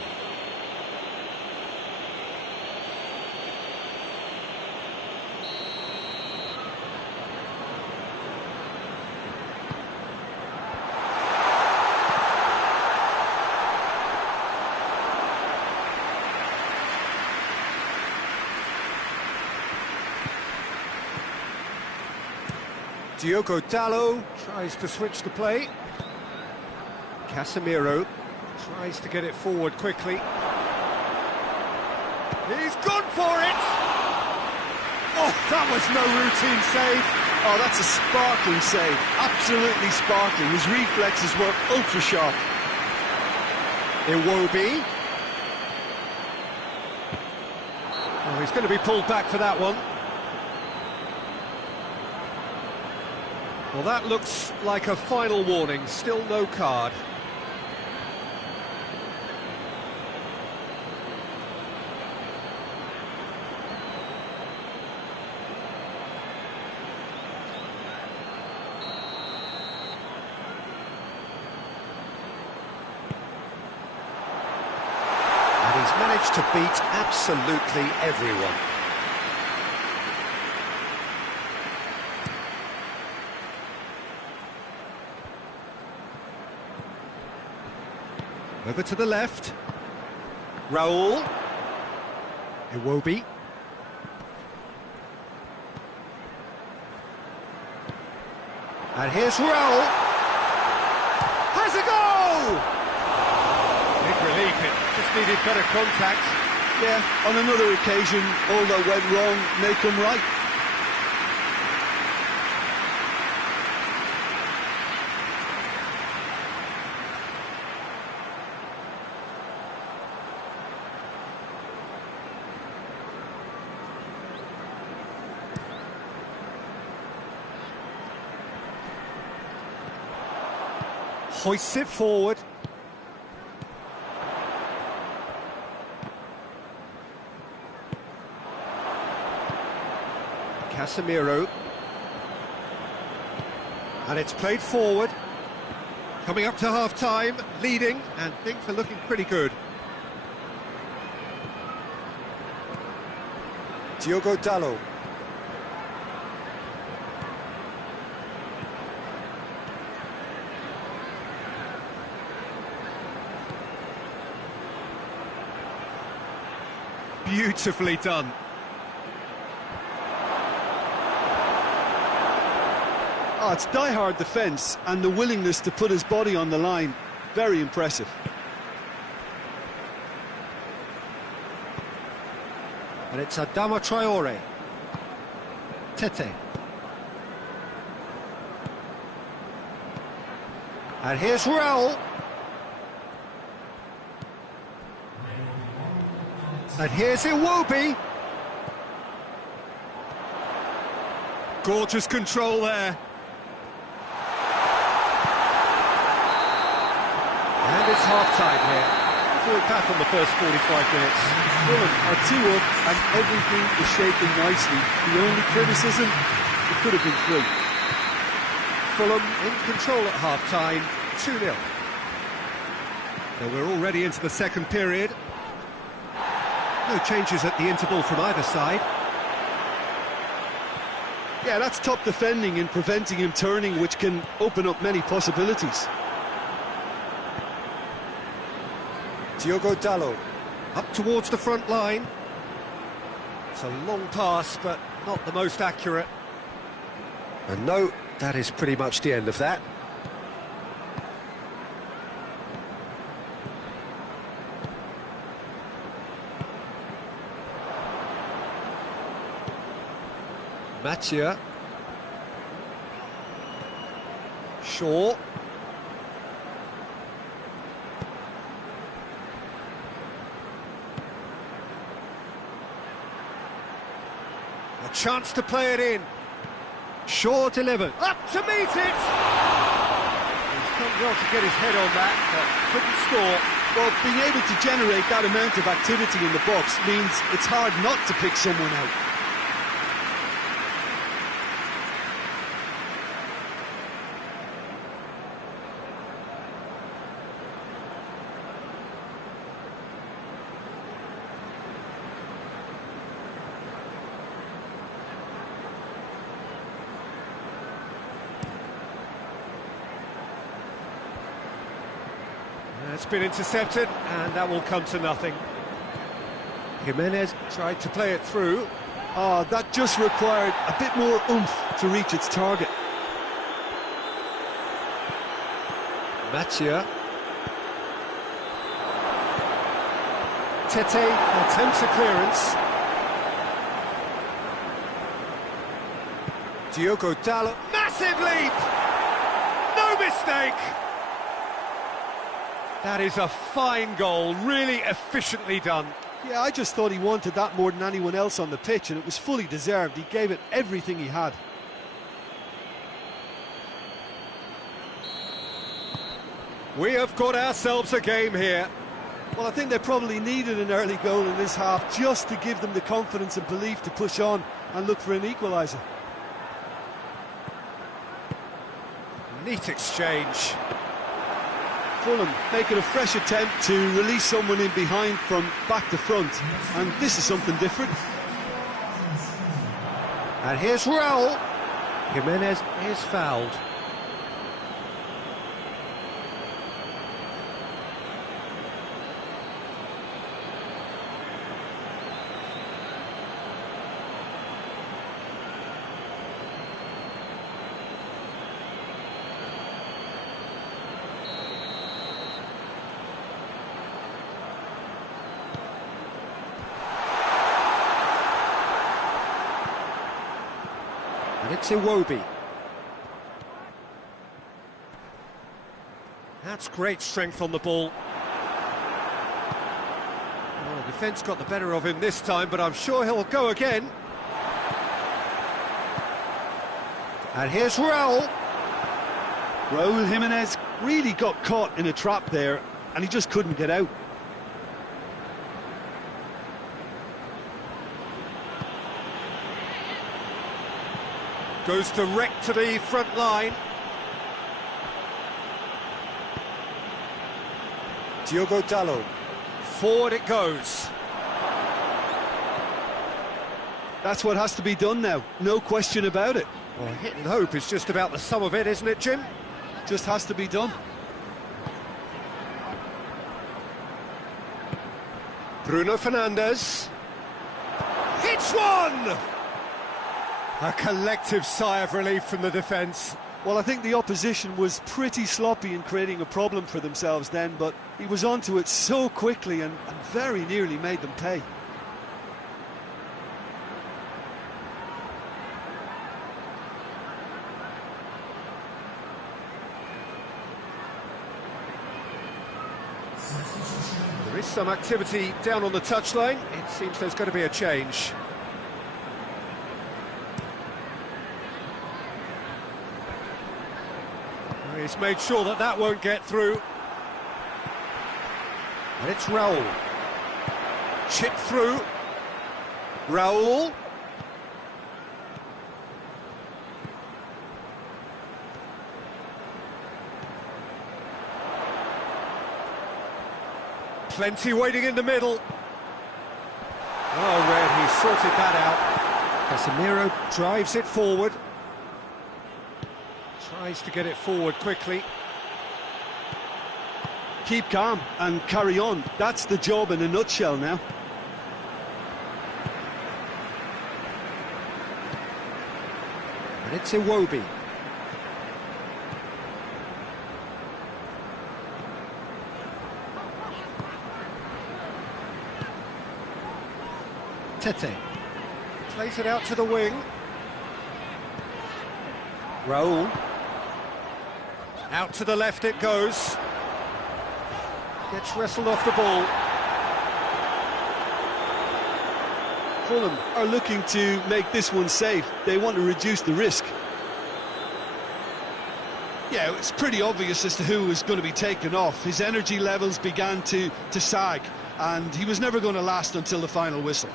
Diogo Dalot tries to switch the play. Casemiro tries to get it forward quickly. He's gone for it! Oh, that was no routine save. Oh, that's a sparkling save. Absolutely sparkling. His reflexes were ultra sharp. Iwobi. Oh, he's going to be pulled back for that one. Well, that looks like a final warning. Still no card. And he's managed to beat absolutely everyone. Over to the left. Raul. Iwobi. And here's Raul. Has a goal! Big relief, it just needed better contact. Yeah, on another occasion, all that went wrong may come right. Hoists it forward. Casemiro. And it's played forward. Coming up to half-time, leading, and things are looking pretty good. Diogo Dalot. Beautifully done. Oh, it's die-hard defence and the willingness to put his body on the line. Very impressive. And it's Adama Traore. Tete. And here's Raul. And here's Iwobi. Gorgeous control there. And it's half-time here. We'll back on the first 45 minutes. Fulham are 2 up and everything is shaping nicely. The only criticism, it could have been 3. Fulham in control at half-time, 2-0. So we're already into the second period. No changes at the interval from either side. Yeah, that's top defending and preventing him turning, which can open up many possibilities. Diogo Dalot up towards the front line. It's a long pass, but not the most accurate. And no, that is pretty much the end of that. Mattia. Shaw. A chance to play it in. Shaw delivered. Up to meet it! He's done well to get his head on that, but couldn't score. Well, being able to generate that amount of activity in the box means it's hard not to pick someone out. It's been intercepted, and that will come to nothing. Jimenez tried to play it through. Oh, that just required a bit more oomph to reach its target. Mathieu. Tete attempts a clearance. Diogo Dalot. Massive leap! No mistake! That is a fine goal, really efficiently done. Yeah, I just thought he wanted that more than anyone else on the pitch, and it was fully deserved. He gave it everything he had. We have got ourselves a game here. Well, I think they probably needed an early goal in this half just to give them the confidence and belief to push on and look for an equaliser. Neat exchange. Fulham making a fresh attempt to release someone in behind from back to front, and this is something different. And here's Raul. Jimenez is fouled. And it's Iwobi. That's great strength on the ball. Well, the defence got the better of him this time, but I'm sure he'll go again. And here's Raul. Raul Jimenez really got caught in a trap there, and he just couldn't get out. Goes direct to the front line. Diogo Dalot. Forward it goes. That's what has to be done now, no question about it. Well, hit and hope is just about the sum of it, isn't it, Jim? Just has to be done. Bruno Fernandes. Hits one! A collective sigh of relief from the defence. Well, I think the opposition was pretty sloppy in creating a problem for themselves then, but he was onto it so quickly and very nearly made them pay. There is some activity down on the touchline. It seems there's going to be a change. He's made sure that that won't get through. And it's Raul. Chip through. Raul. Plenty waiting in the middle. Oh, Red, he sorted that out. Casemiro drives it forward. Tries to get it forward quickly. Keep calm and carry on. That's the job in a nutshell now. And it's Iwobi. Tete. Plays it out to the wing. Raul. Out to the left it goes. Gets wrestled off the ball. Fulham are looking to make this one safe. They want to reduce the risk. Yeah, it's pretty obvious as to who was going to be taken off. His energy levels began to sag, and he was never going to last until the final whistle.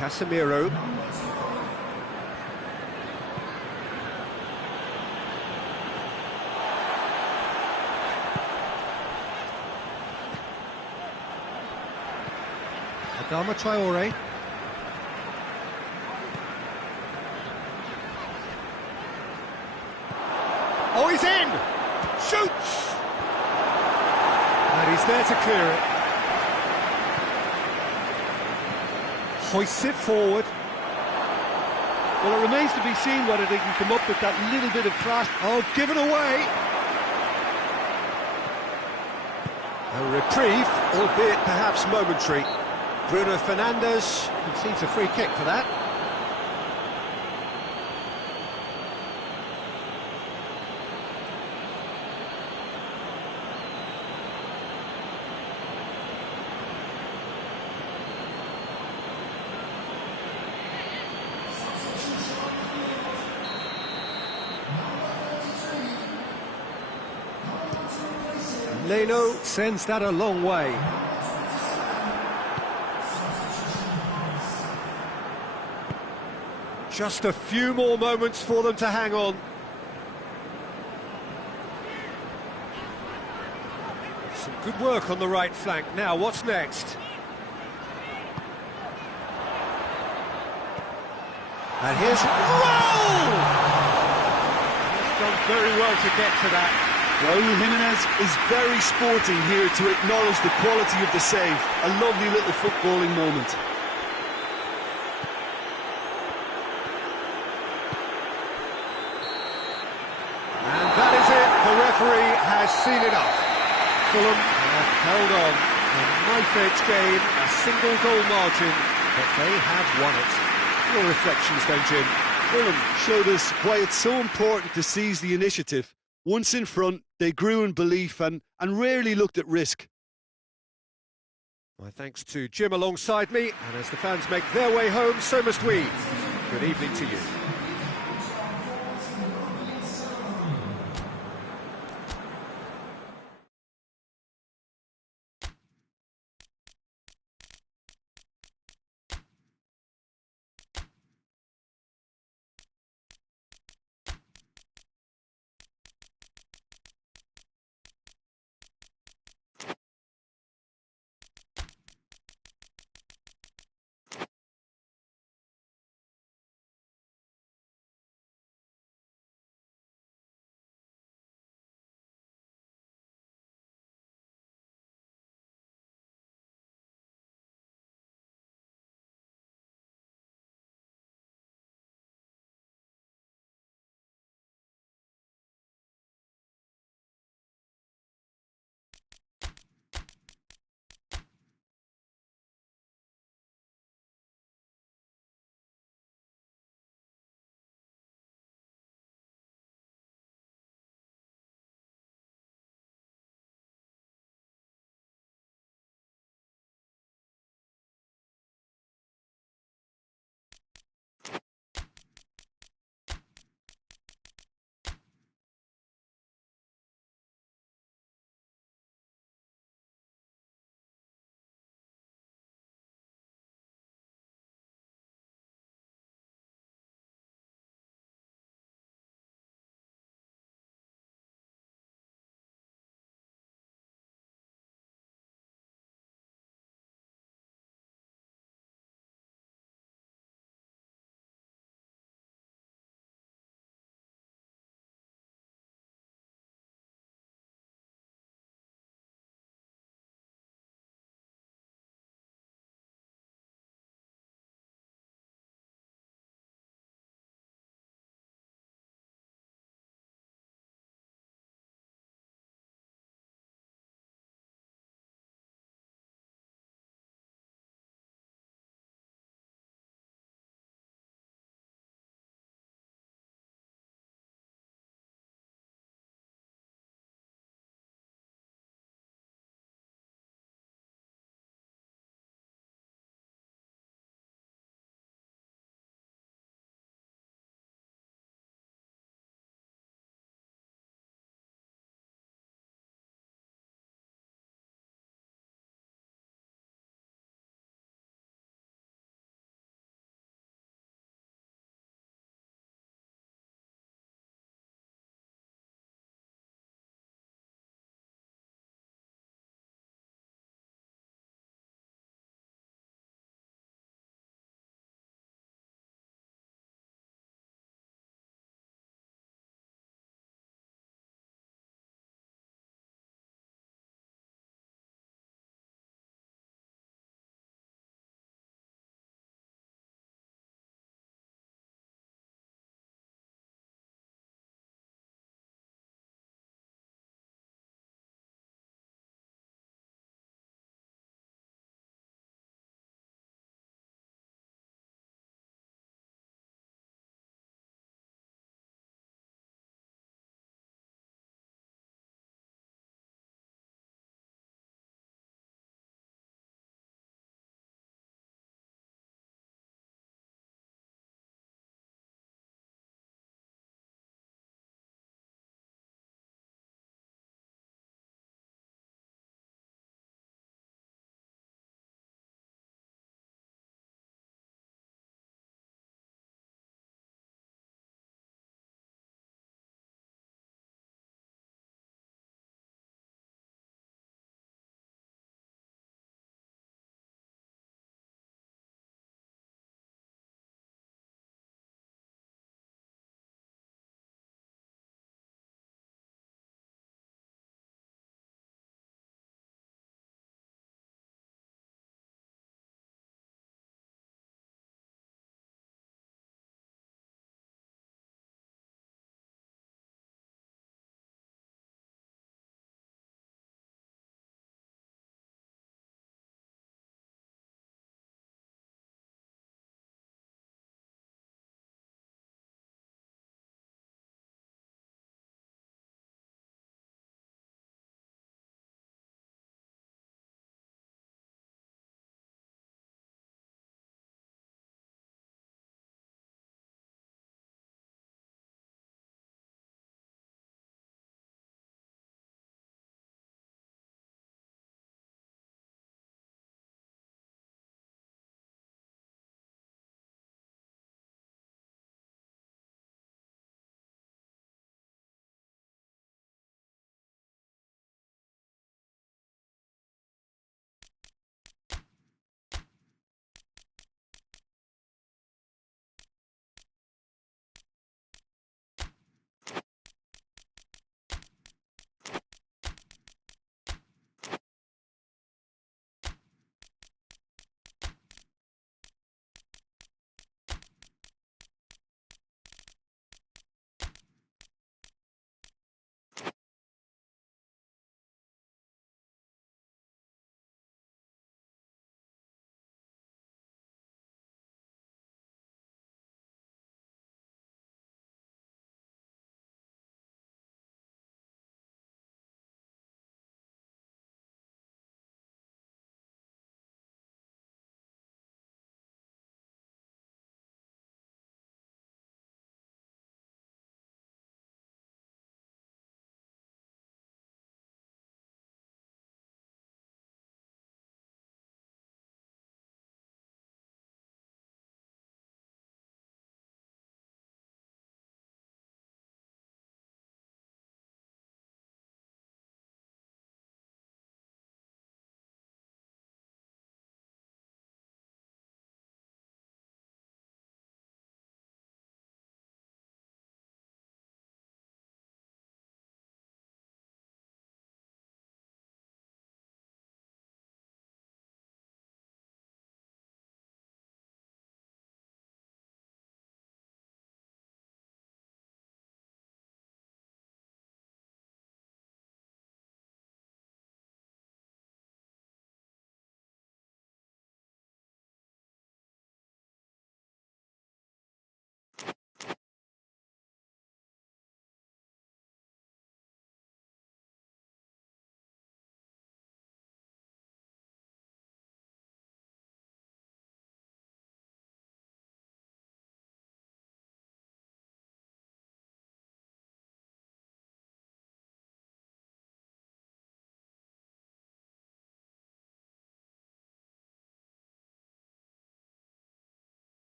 Casemiro. Adama Traore. Oh, he's in! Shoots! He's there to clear it. Hoists it forward. Well, it remains to be seen whether they can come up with that little bit of class. Oh, given away. A reprieve, albeit perhaps momentary. Bruno Fernandes concedes a free kick for that. Leno sends that a long way. Just a few more moments for them to hang on. Some good work on the right flank. Now, what's next? And here's Raul! He's done very well to get to that. Raul Jimenez is very sporting here to acknowledge the quality of the save. A lovely little footballing moment. And that is it. The referee has seen enough. Fulham have held on. A knife-edge game, a single goal margin, but they have won it. Your reflections then, Jim? Fulham showed us why it's so important to seize the initiative. Once in front, they grew in belief and rarely looked at risk. My thanks to Jim alongside me, and as the fans make their way home, so must we. Good evening to you.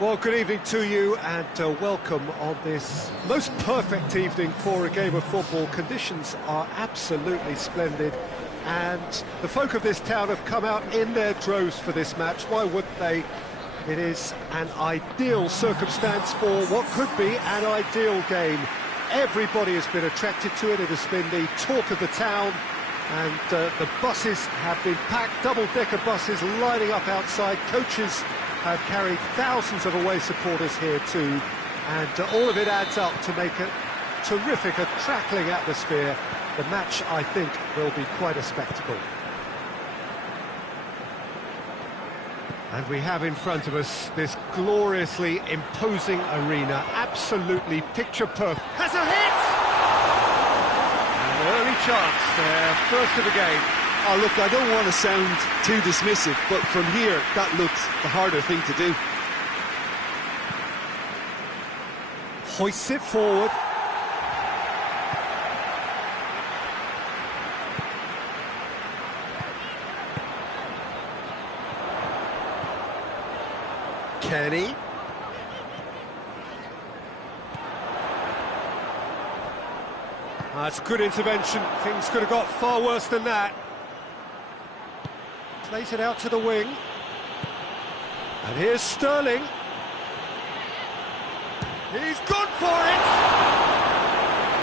Well, good evening to you and welcome on this most perfect evening for a game of football. Conditions are absolutely splendid and the folk of this town have come out in their droves for this match. Why wouldn't they? It is an ideal circumstance for what could be an ideal game. Everybody has been attracted to it. It has been the talk of the town, and the buses have been packed, double-decker buses lining up outside. Coaches have carried thousands of away supporters here too, and all of it adds up to make a terrific, a crackling atmosphere. The match, I think, will be quite a spectacle. And we have in front of us this gloriously imposing arena, absolutely picture perfect. Has a hit! An early chance there, first of the game. Oh, look, I don't want to sound too dismissive, but from here, that looks the harder thing to do. Hoists it forward. Kenny. That's good intervention. Things could have got far worse than that. Plays it out to the wing. And here's Sterling. He's gone for it!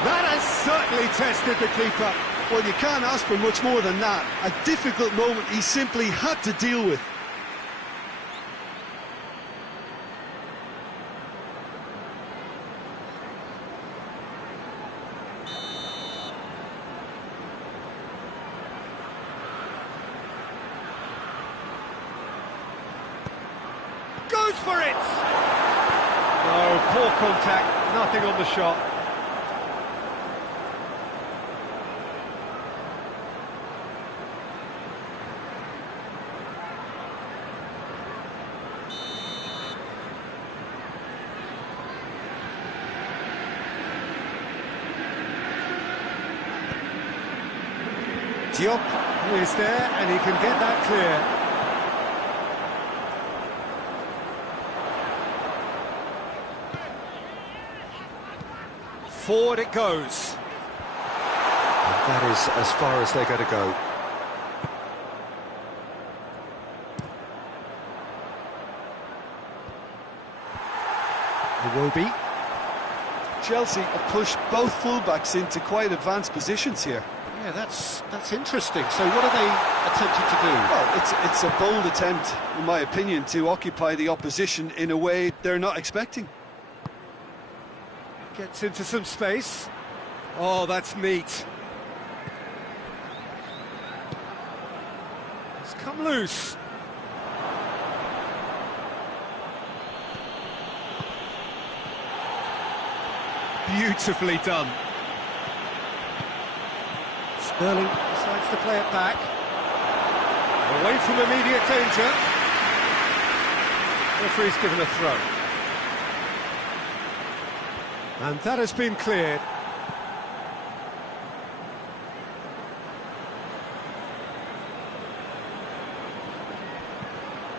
That has certainly tested the keeper. Well, you can't ask for much more than that. A difficult moment he simply had to deal with. Goes for it! No, poor contact, nothing on the shot. Diop is there and he can get that clear. Forward it goes. And that is as far as they're going to go. Iwobi. Chelsea have pushed both fullbacks into quite advanced positions here. Yeah, that's interesting. So what are they attempting to do? Well, it's a bold attempt, in my opinion, to occupy the opposition in a way they're not expecting. Gets into some space. Oh, that's neat. It's come loose. Beautifully done. Sterling decides to play it back. Away from immediate danger. Referee's given a throw. And that has been cleared.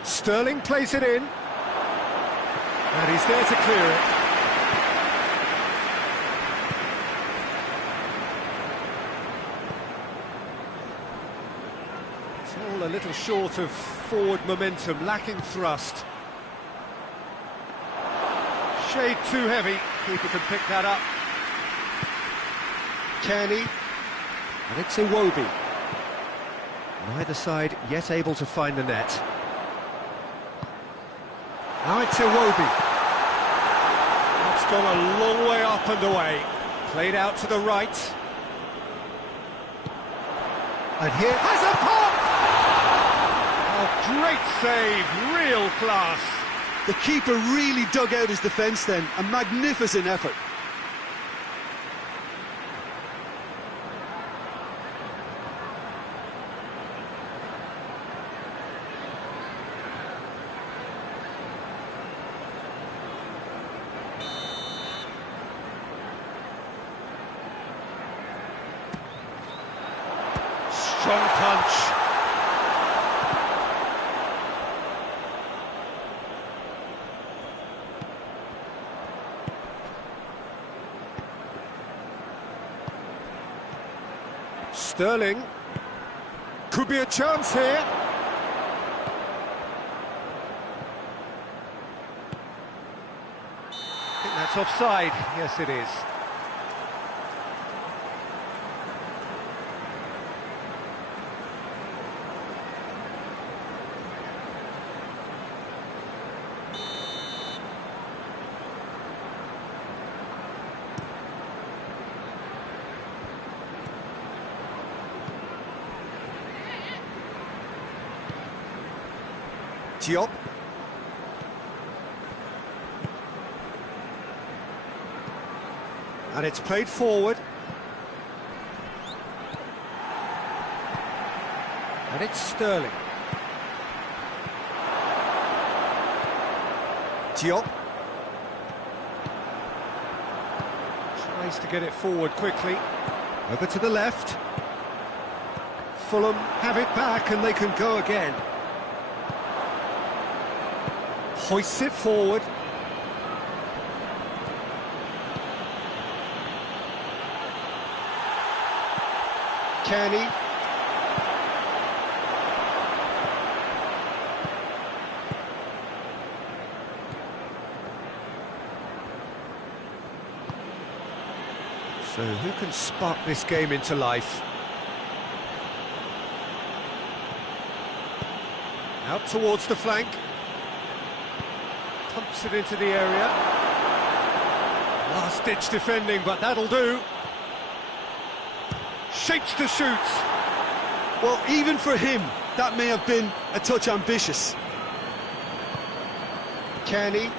Sterling plays it in. And he's there to clear it. It's all a little short of forward momentum, lacking thrust. Shade too heavy. Keeper can pick that up. Kenny. And it's Iwobi. Neither side yet able to find the net. Now it's Iwobi. That's gone a long way up and away. Played out to the right. And here has a pop! Oh, great save, real class. The keeper really dug out his defence then, a magnificent effort. Strong punch. Sterling. Could be a chance here. I think that's offside. Yes, it is. Diop. And it's played forward. And it's Sterling. Diop. Tries to get it forward quickly. Over to the left. Fulham have it back and they can go again. Hoists it forward. Kenny. So who can spark this game into life? Out towards the flank. Pumps it into the area. Last-ditch defending, but that'll do. Shapes to shoot. Well, even for him, that may have been a touch ambitious. Kenny.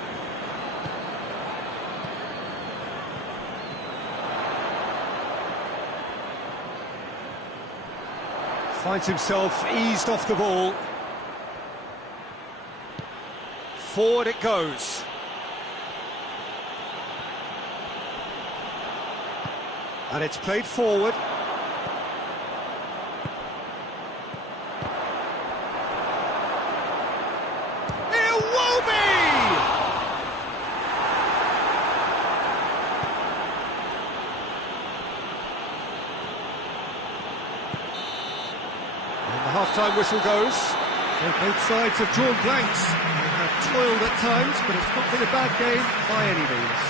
Finds himself eased off the ball. Forward it goes. And it's played forward. Half-time whistle goes. So both sides have drawn blanks. They have toiled at times, but it's not been a bad game by any means.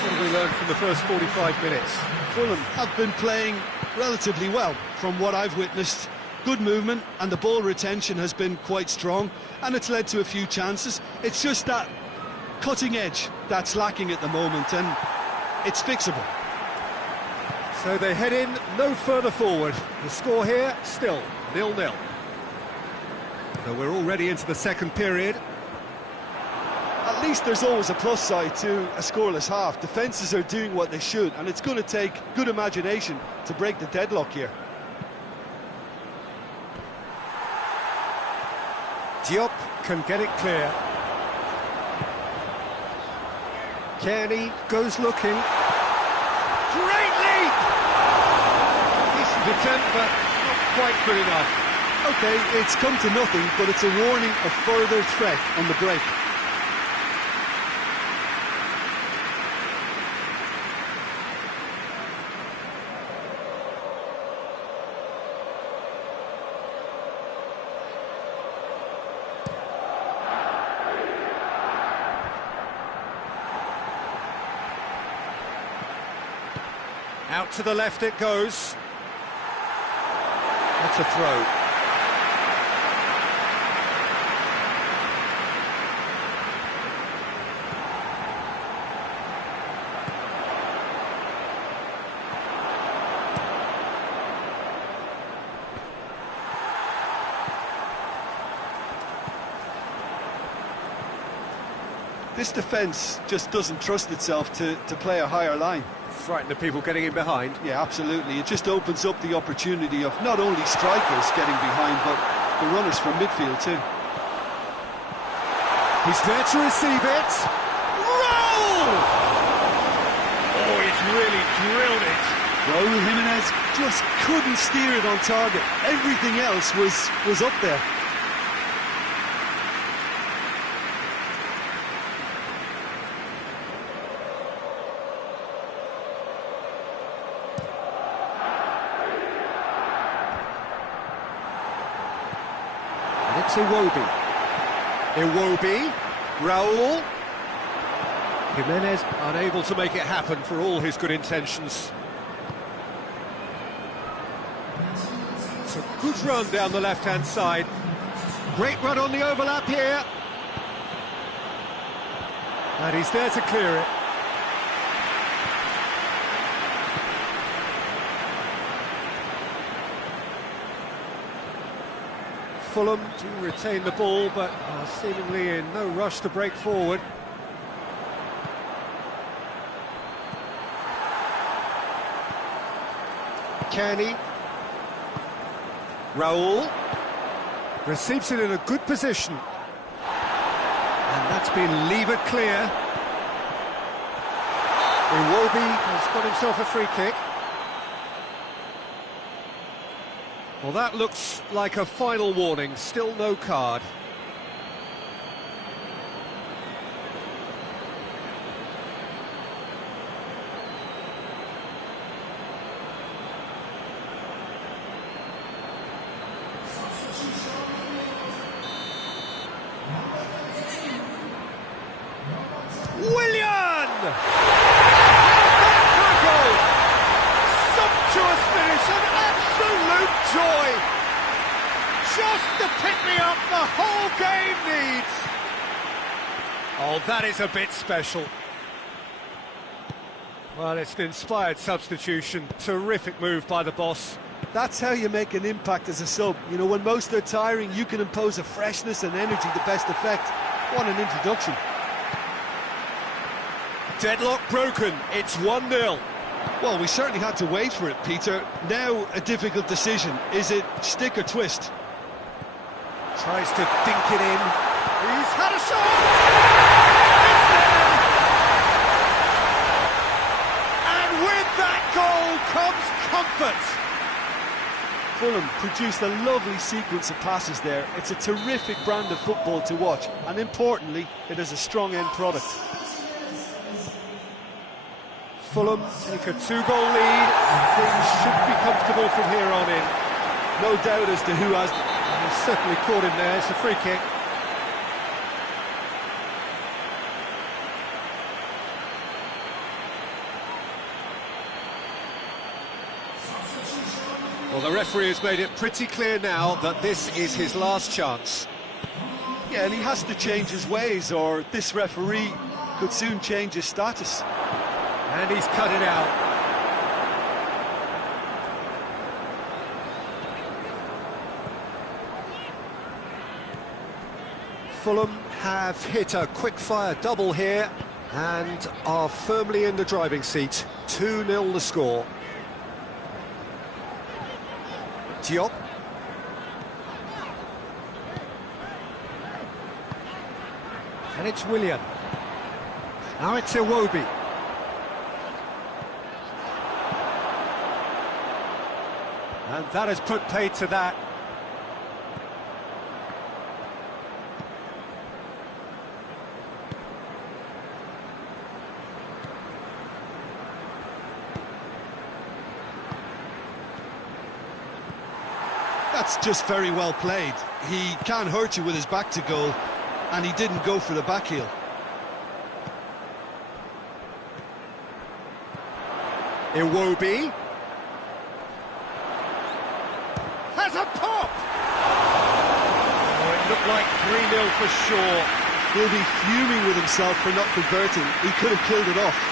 What have we learned from the first 45 minutes? Fulham have been playing relatively well from what I've witnessed. Good movement and the ball retention has been quite strong and it's led to a few chances. It's just that cutting edge that's lacking at the moment and it's fixable. So they head in no further forward. The score here, still 0-0. So we're already into the second period. At least there's always a plus side to a scoreless half. Defences are doing what they should, and it's going to take good imagination to break the deadlock here. Diop can get it clear. Kearney goes looking. Great leap! Decent attempt, but not quite good enough. OK, it's come to nothing, but it's a warning of further threat on the break. Out to the left it goes. That's a throw. This defence just doesn't trust itself to play a higher line. Frighten the people getting in behind. Yeah, absolutely. It just opens up the opportunity of not only strikers getting behind, but the runners from midfield too. He's there to receive it. Roll! Oh, he's really drilled it. Raúl Jiménez just couldn't steer it on target. Everything else was up there. it's Iwobi. Iwobi, Raul. Jimenez unable to make it happen for all his good intentions. It's a good run down the left-hand side. Great run on the overlap here. And he's there to clear it. Fulham do retain the ball, but are seemingly in no rush to break forward. Kenny. Raul. Receives it in a good position. And that's been levered clear. Iwobi has got himself a free kick. Well, that looks like a final warning, still no card. Willian! For a goal! Sumptuous finish, an absolute joy! Just the pick-me-up the whole game needs! Oh, that is a bit special. Well, it's an inspired substitution. Terrific move by the boss. That's how you make an impact as a sub. You know, when most are tiring, you can impose a freshness and energy to best effect. What an introduction. Deadlock broken, it's 1-0. Well, we certainly had to wait for it, Peter. Now a difficult decision. Is it stick or twist? Tries to dink it in. He's had a shot! It's there! And with that goal comes comfort. Fulham produced a lovely sequence of passes there. It's a terrific brand of football to watch, and importantly, it is a strong end product. Fulham take a 2-goal lead, and things should be comfortable from here on in. No doubt as to who has... He's certainly caught him there, it's a free kick. Well, the referee has made it pretty clear now that this is his last chance. Yeah, and he has to change his ways, or this referee could soon change his status. And he's cut it out. Fulham have hit a quick-fire double here and are firmly in the driving seat. 2-0 the score. Diop. And it's Willian. Now it's Iwobi. And that has put paid to that. That's just very well played. He can hurt you with his back to goal, and he didn't go for the back heel. Iwobi. Has a pop! Oh, it looked like 3-0 for sure. He'll be fuming with himself for not converting. He could have killed it off.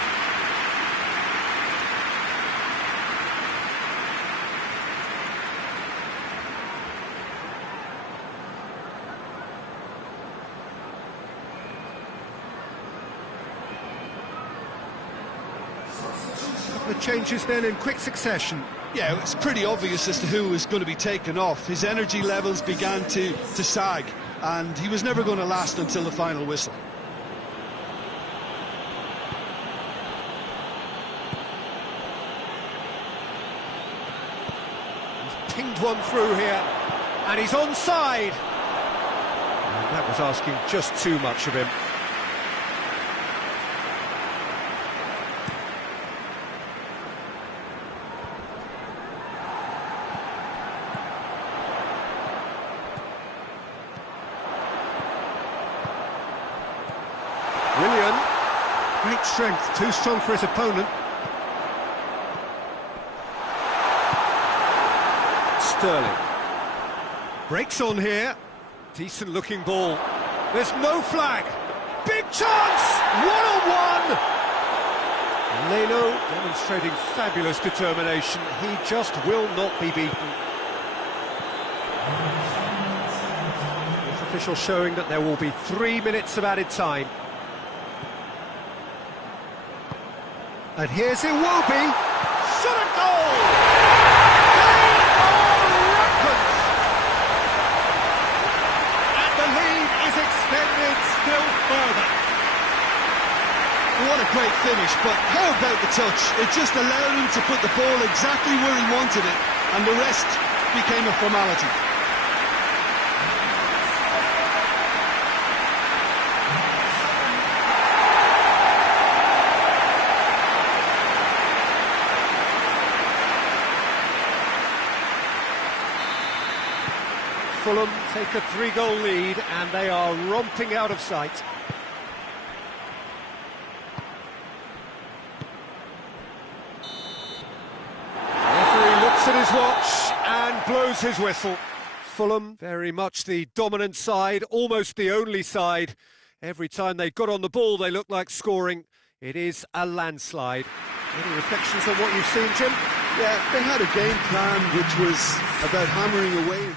The changes then in quick succession. Yeah, it's pretty obvious as to who was going to be taken off. His energy levels began to sag, and he was never going to last until the final whistle. He's pinged one through here, and he's onside. And that was asking just too much of him. Great strength, too strong for his opponent. Sterling. Breaks on here. Decent looking ball. There's no flag. Big chance! One-on-one! Leno demonstrating fabulous determination. He just will not be beaten. The official showing that there will be 3 minutes of added time. And here's Iwobi. Shot a goal! They are rampant! And the lead is extended still further. What a great finish, but how about the touch? It just allowed him to put the ball exactly where he wanted it, and the rest became a formality. Fulham take a 3-goal lead and they are romping out of sight. Referee looks at his watch and blows his whistle. Fulham, very much the dominant side, almost the only side. Every time they got on the ball, they looked like scoring. It is a landslide. Any reflections on what you've seen, Jim? Yeah, they had a game plan which was about hammering away and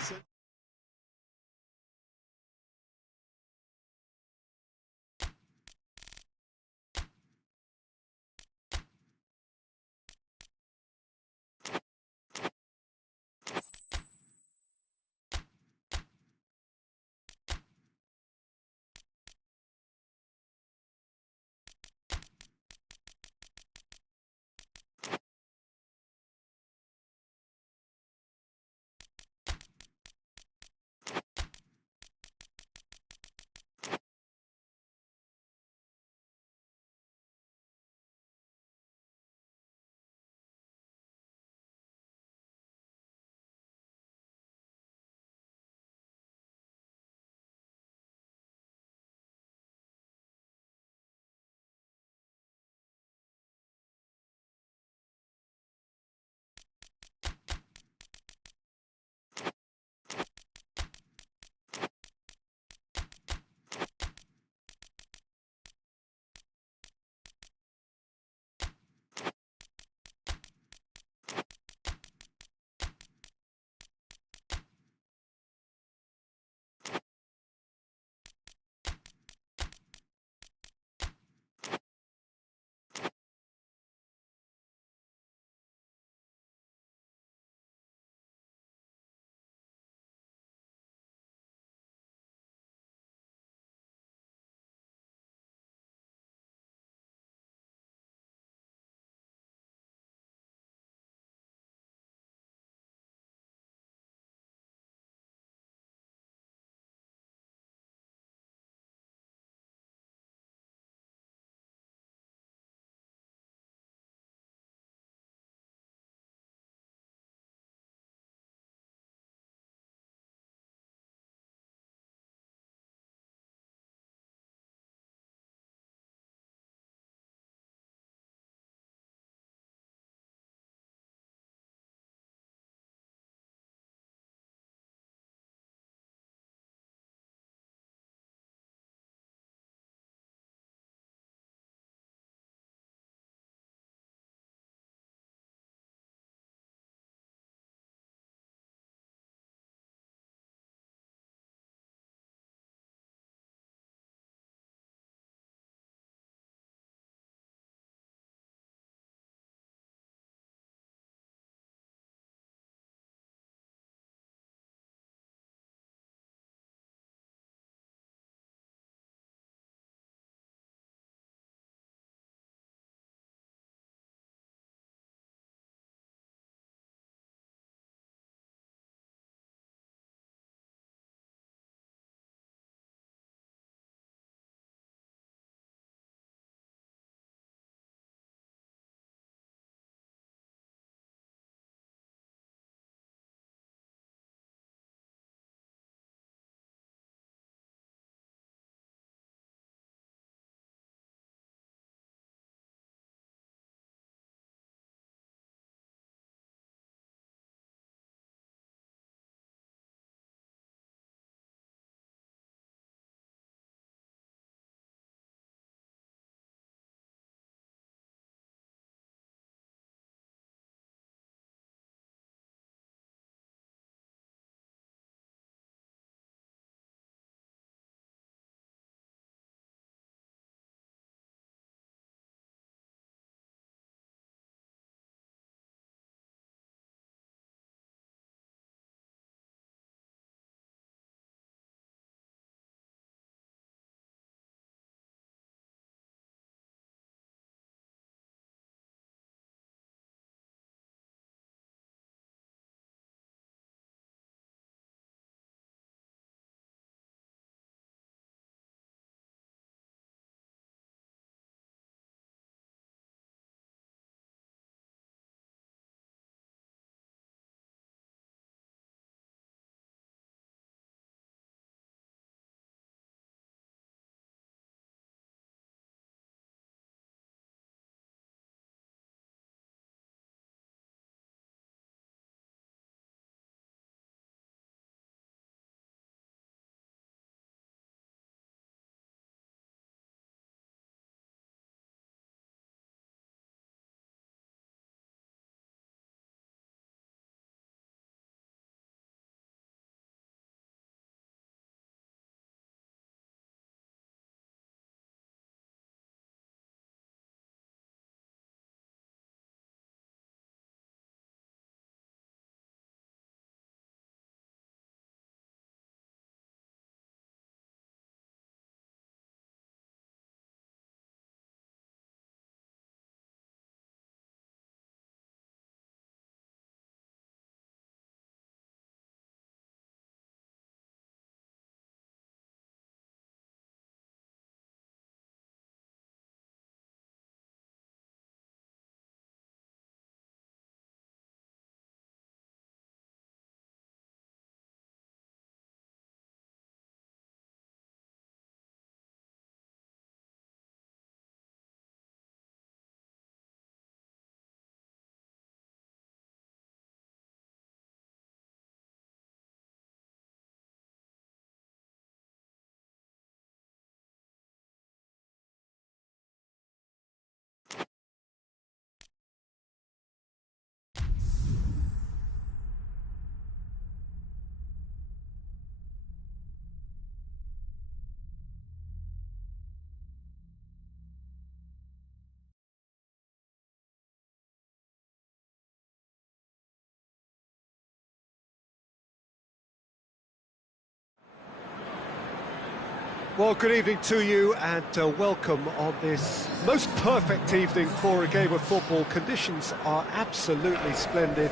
Well, good evening to you and welcome on this most perfect evening for a game of football. Conditions are absolutely splendid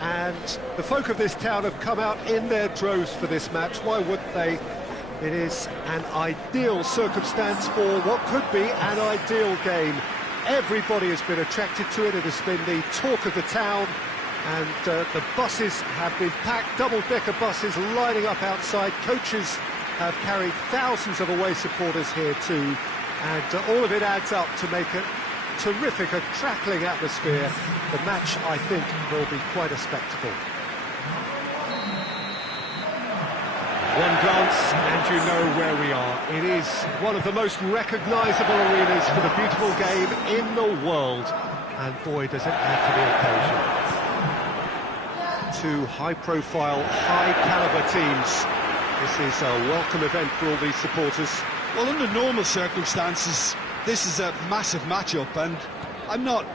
and the folk of this town have come out in their droves for this match. Why wouldn't they? It is an ideal circumstance for what could be an ideal game. Everybody has been attracted to it. It has been the talk of the town, and the buses have been packed, double-decker buses lining up outside. Coaches have carried thousands of away supporters here too, and all of it adds up to make a terrific, a crackling atmosphere. The match, I think, will be quite a spectacle. One glance and you know where we are. It is one of the most recognisable arenas for the beautiful game in the world, and boy does it add to the occasion. Two high-profile, high-caliber teams. This is a welcome event for all these supporters. Well, under normal circumstances, this is a massive matchup, and I'm not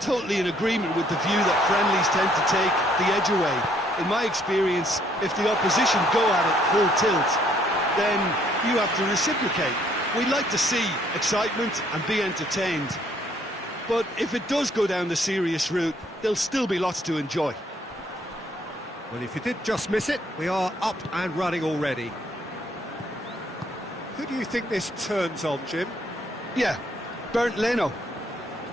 totally in agreement with the view that friendlies tend to take the edge away. In my experience, if the opposition go at it full tilt, then you have to reciprocate. We'd like to see excitement and be entertained. But if it does go down the serious route, there'll still be lots to enjoy. Well, if you did just miss it, we are up and running already. Who do you think this turns on, Jim? Yeah, Bernd Leno.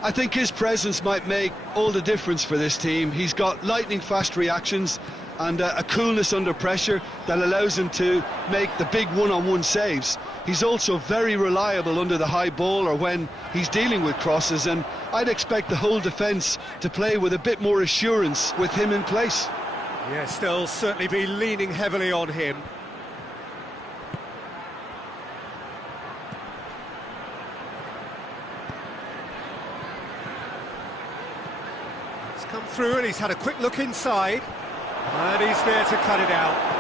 I think his presence might make all the difference for this team. He's got lightning-fast reactions and a coolness under pressure that allows him to make the big one-on-one saves. He's also very reliable under the high ball or when he's dealing with crosses, and I'd expect the whole defence to play with a bit more assurance with him in place. Yes, they'll certainly be leaning heavily on him. It's come through and he's had a quick look inside. And he's there to cut it out.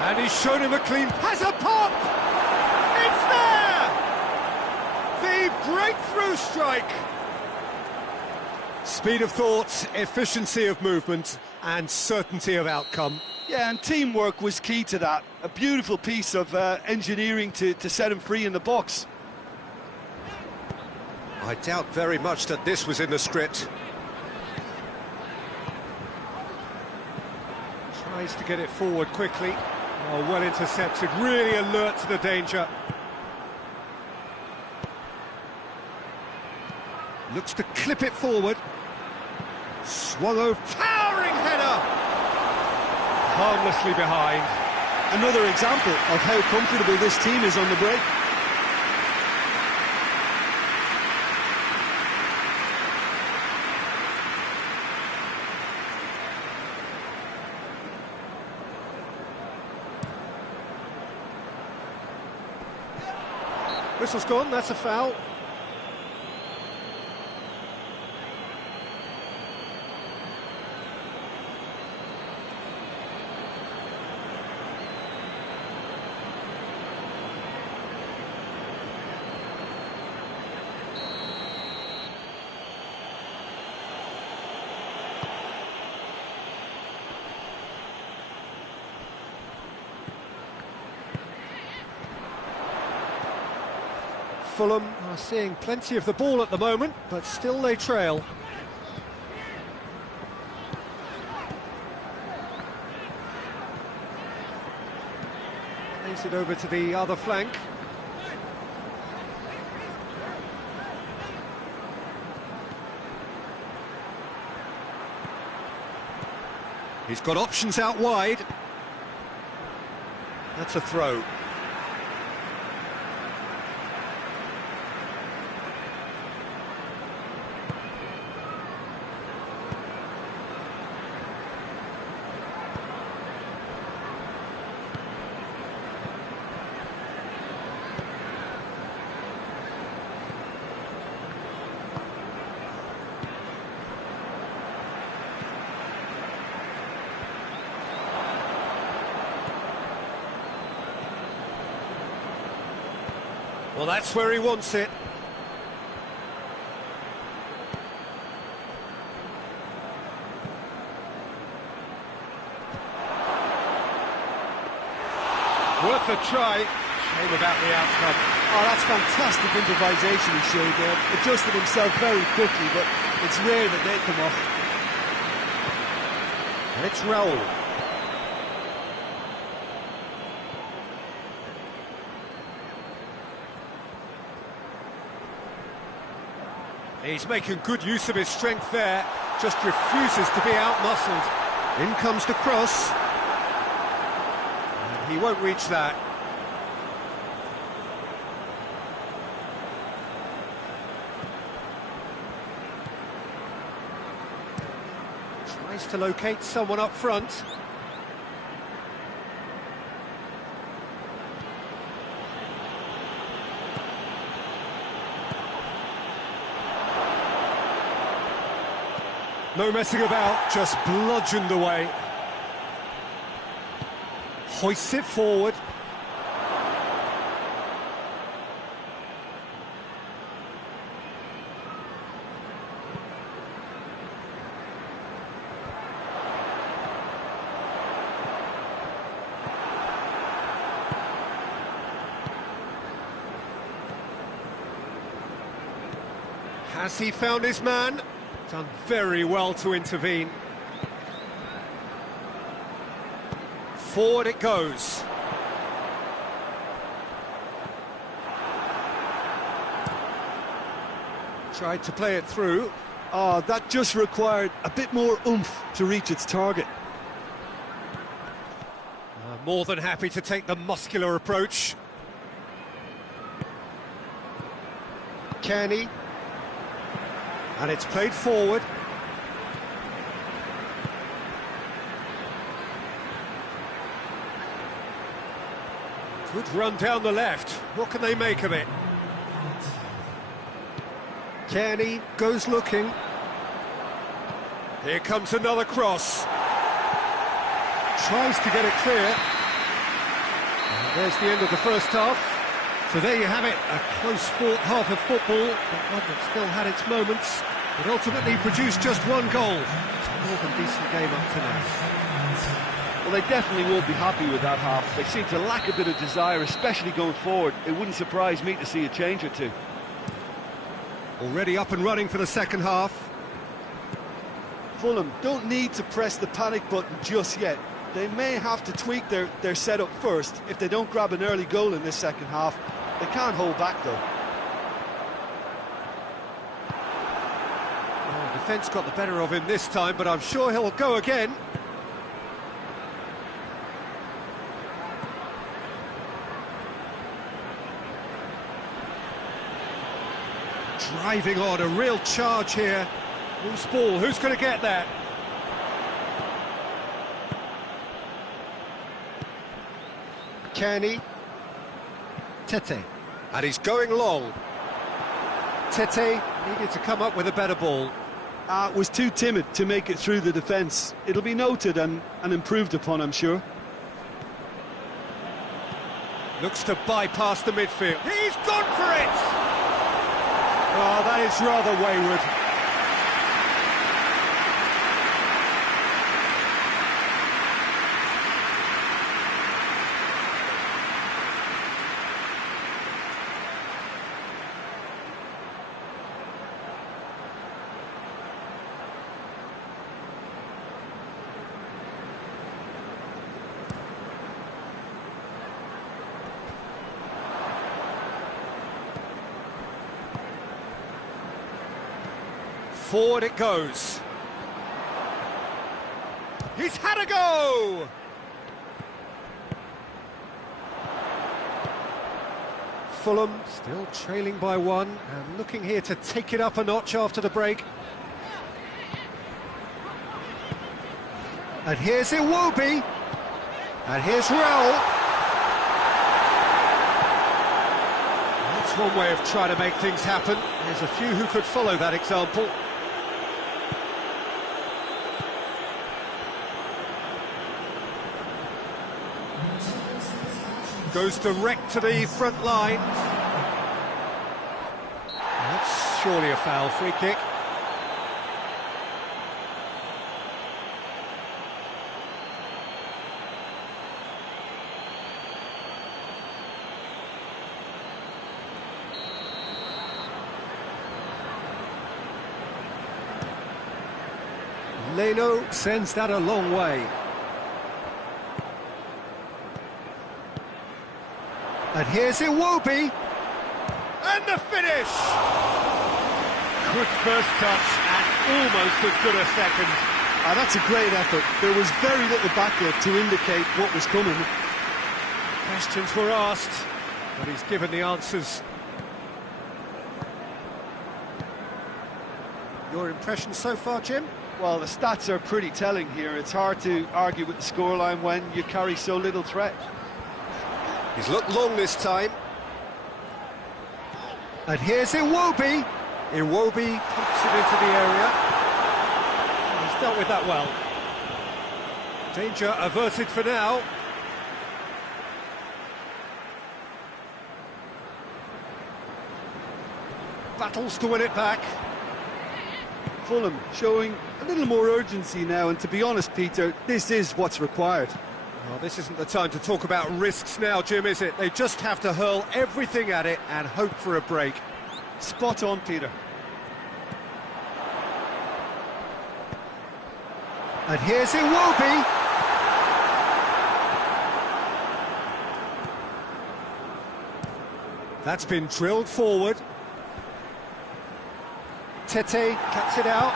And he's shown him a clean... Has a pop! It's there! The breakthrough strike! Speed of thought, efficiency of movement, and certainty of outcome. Yeah, and teamwork was key to that. A beautiful piece of engineering to set him free in the box. I doubt very much that this was in the script. Tries to get it forward quickly. Oh, well intercepted, really alert to the danger. Looks to clip it forward. Swung over, towering header! Harmlessly behind. Another example of how comfortable this team is on the break. Whistle's gone, that's a foul. Fulham are seeing plenty of the ball at the moment, but still they trail. Plays it over to the other flank. He's got options out wide. That's a throw. Well, that's where he wants it. Worth a try. Shame about the outcome. Oh, that's fantastic improvisation he showed there. Adjusted himself very quickly, but it's rare that they come off. Let's roll. He's making good use of his strength there, just refuses to be out-muscled. In comes the cross. He won't reach that. Tries to locate someone up front. No messing about, just bludgeoned away. Hoists it forward. Has he found his man? Done very well to intervene. Forward it goes. Tried to play it through. Oh, that just required a bit more oomph to reach its target. More than happy to take the muscular approach. Kenny. And it's played forward. Good run down the left. What can they make of it? Kenny goes looking. Here comes another cross. Tries to get it clear. And there's the end of the first half. So there you have it, a close-fought half of football, but one that still had its moments, but ultimately produced just one goal. It's a more than decent game up to now. Well, they definitely won't be happy with that half. They seem to lack a bit of desire, especially going forward. It wouldn't surprise me to see a change or two. Already up and running for the second half. Fulham don't need to press the panic button just yet. They may have to tweak their setup first if they don't grab an early goal in this second half. They can't hold back, though. Well, defence got the better of him this time, but I'm sure he'll go again. Driving on, a real charge here. Loose ball, who's going to get that? Kenny. Tete. And he's going long. Tete needed to come up with a better ball. Was too timid to make it through the defence. It'll be noted and improved upon, I'm sure. Looks to bypass the midfield. He's gone for it! Oh, that is rather wayward. Forward it goes. He's had a go! Fulham still trailing by one and looking here to take it up a notch after the break. And here's Iwobi. And here's Raul. That's one way of trying to make things happen. There's a few who could follow that example. Goes direct to the front line. surely a foul, free kick. Leno sends that a long way. And here's Iwobi. And the finish! Good first touch and almost as good a second. That's a great effort. There was very little backlift to indicate what was coming. Questions were asked, but he's given the answers. Your impression so far, Jim? Well, the stats are pretty telling here. It's hard to argue with the scoreline when you carry so little threat. He's looked long this time. And here's Iwobi. Iwobi pumps it into the area. He's dealt with that well. Danger averted for now. Battles to win it back. Fulham showing a little more urgency now, and to be honest, Peter, this is what's required. Well, this isn't the time to talk about risks now, Jim, is it? They just have to hurl everything at it and hope for a break. Spot on, Peter. And here's Iwobi. That's been drilled forward. Tete cuts it out.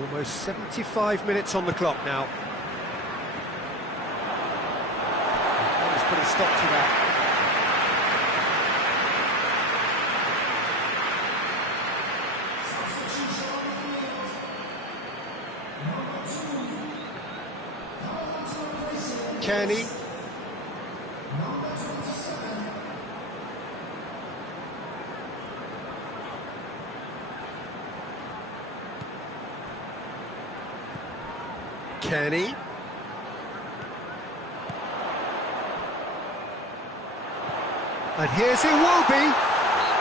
Almost 75 minutes on the clock now. Let's put a stop to that. Kenny. Kenny. And here's Iwobi.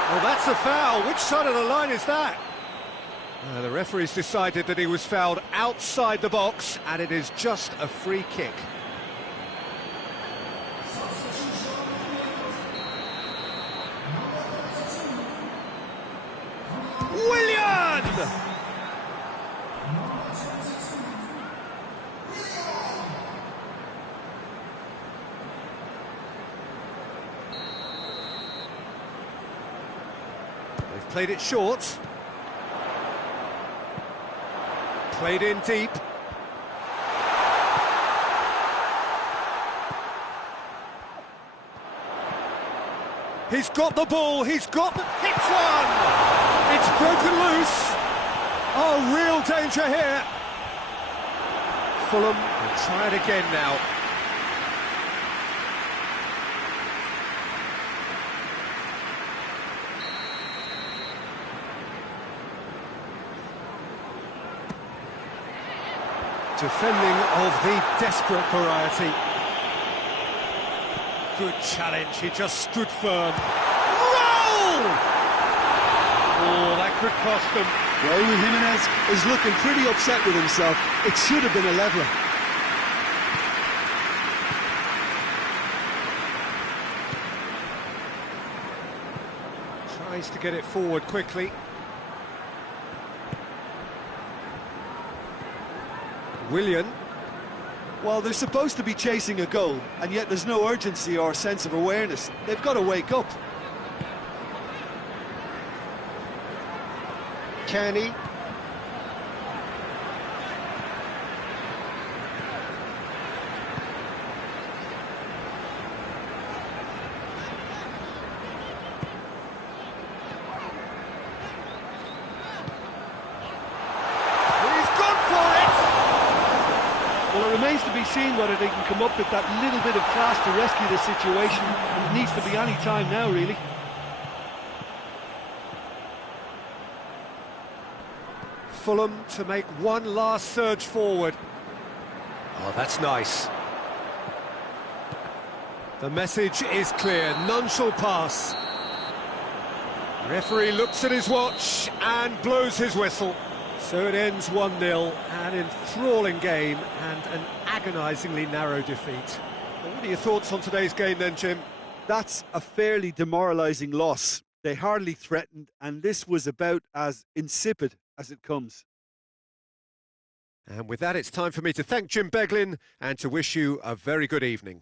Oh, that's a foul. Which side of the line is that? The referee's decided that he was fouled outside the box, and it is just a free kick. Willian! They've played it short. Played in deep. He's got the ball, hits one! It's broken loose. Oh, real danger here. Fulham will try it again now. Defending of the desperate variety. Good challenge, he just stood firm. Roll! Oh, that could cost them. Raúl Jiménez is looking pretty upset with himself. It should have been a leveller. Tries to get it forward quickly. Willian. Well, they're supposed to be chasing a goal, and yet there's no urgency or sense of awareness. They've got to wake up. Kenny. Well, it remains to be seen whether they can come up with that little bit of class to rescue the situation. It needs to be any time now, really. Fulham to make one last surge forward. Oh, that's nice. The message is clear, none shall pass. Referee looks at his watch and blows his whistle. So it ends 1-0, an enthralling game and an agonisingly narrow defeat. Well, what are your thoughts on today's game then, Jim? That's a fairly demoralising loss. They hardly threatened, and this was about as insipid as it comes. And with that, it's time for me to thank Jim Beglin and to wish you a very good evening.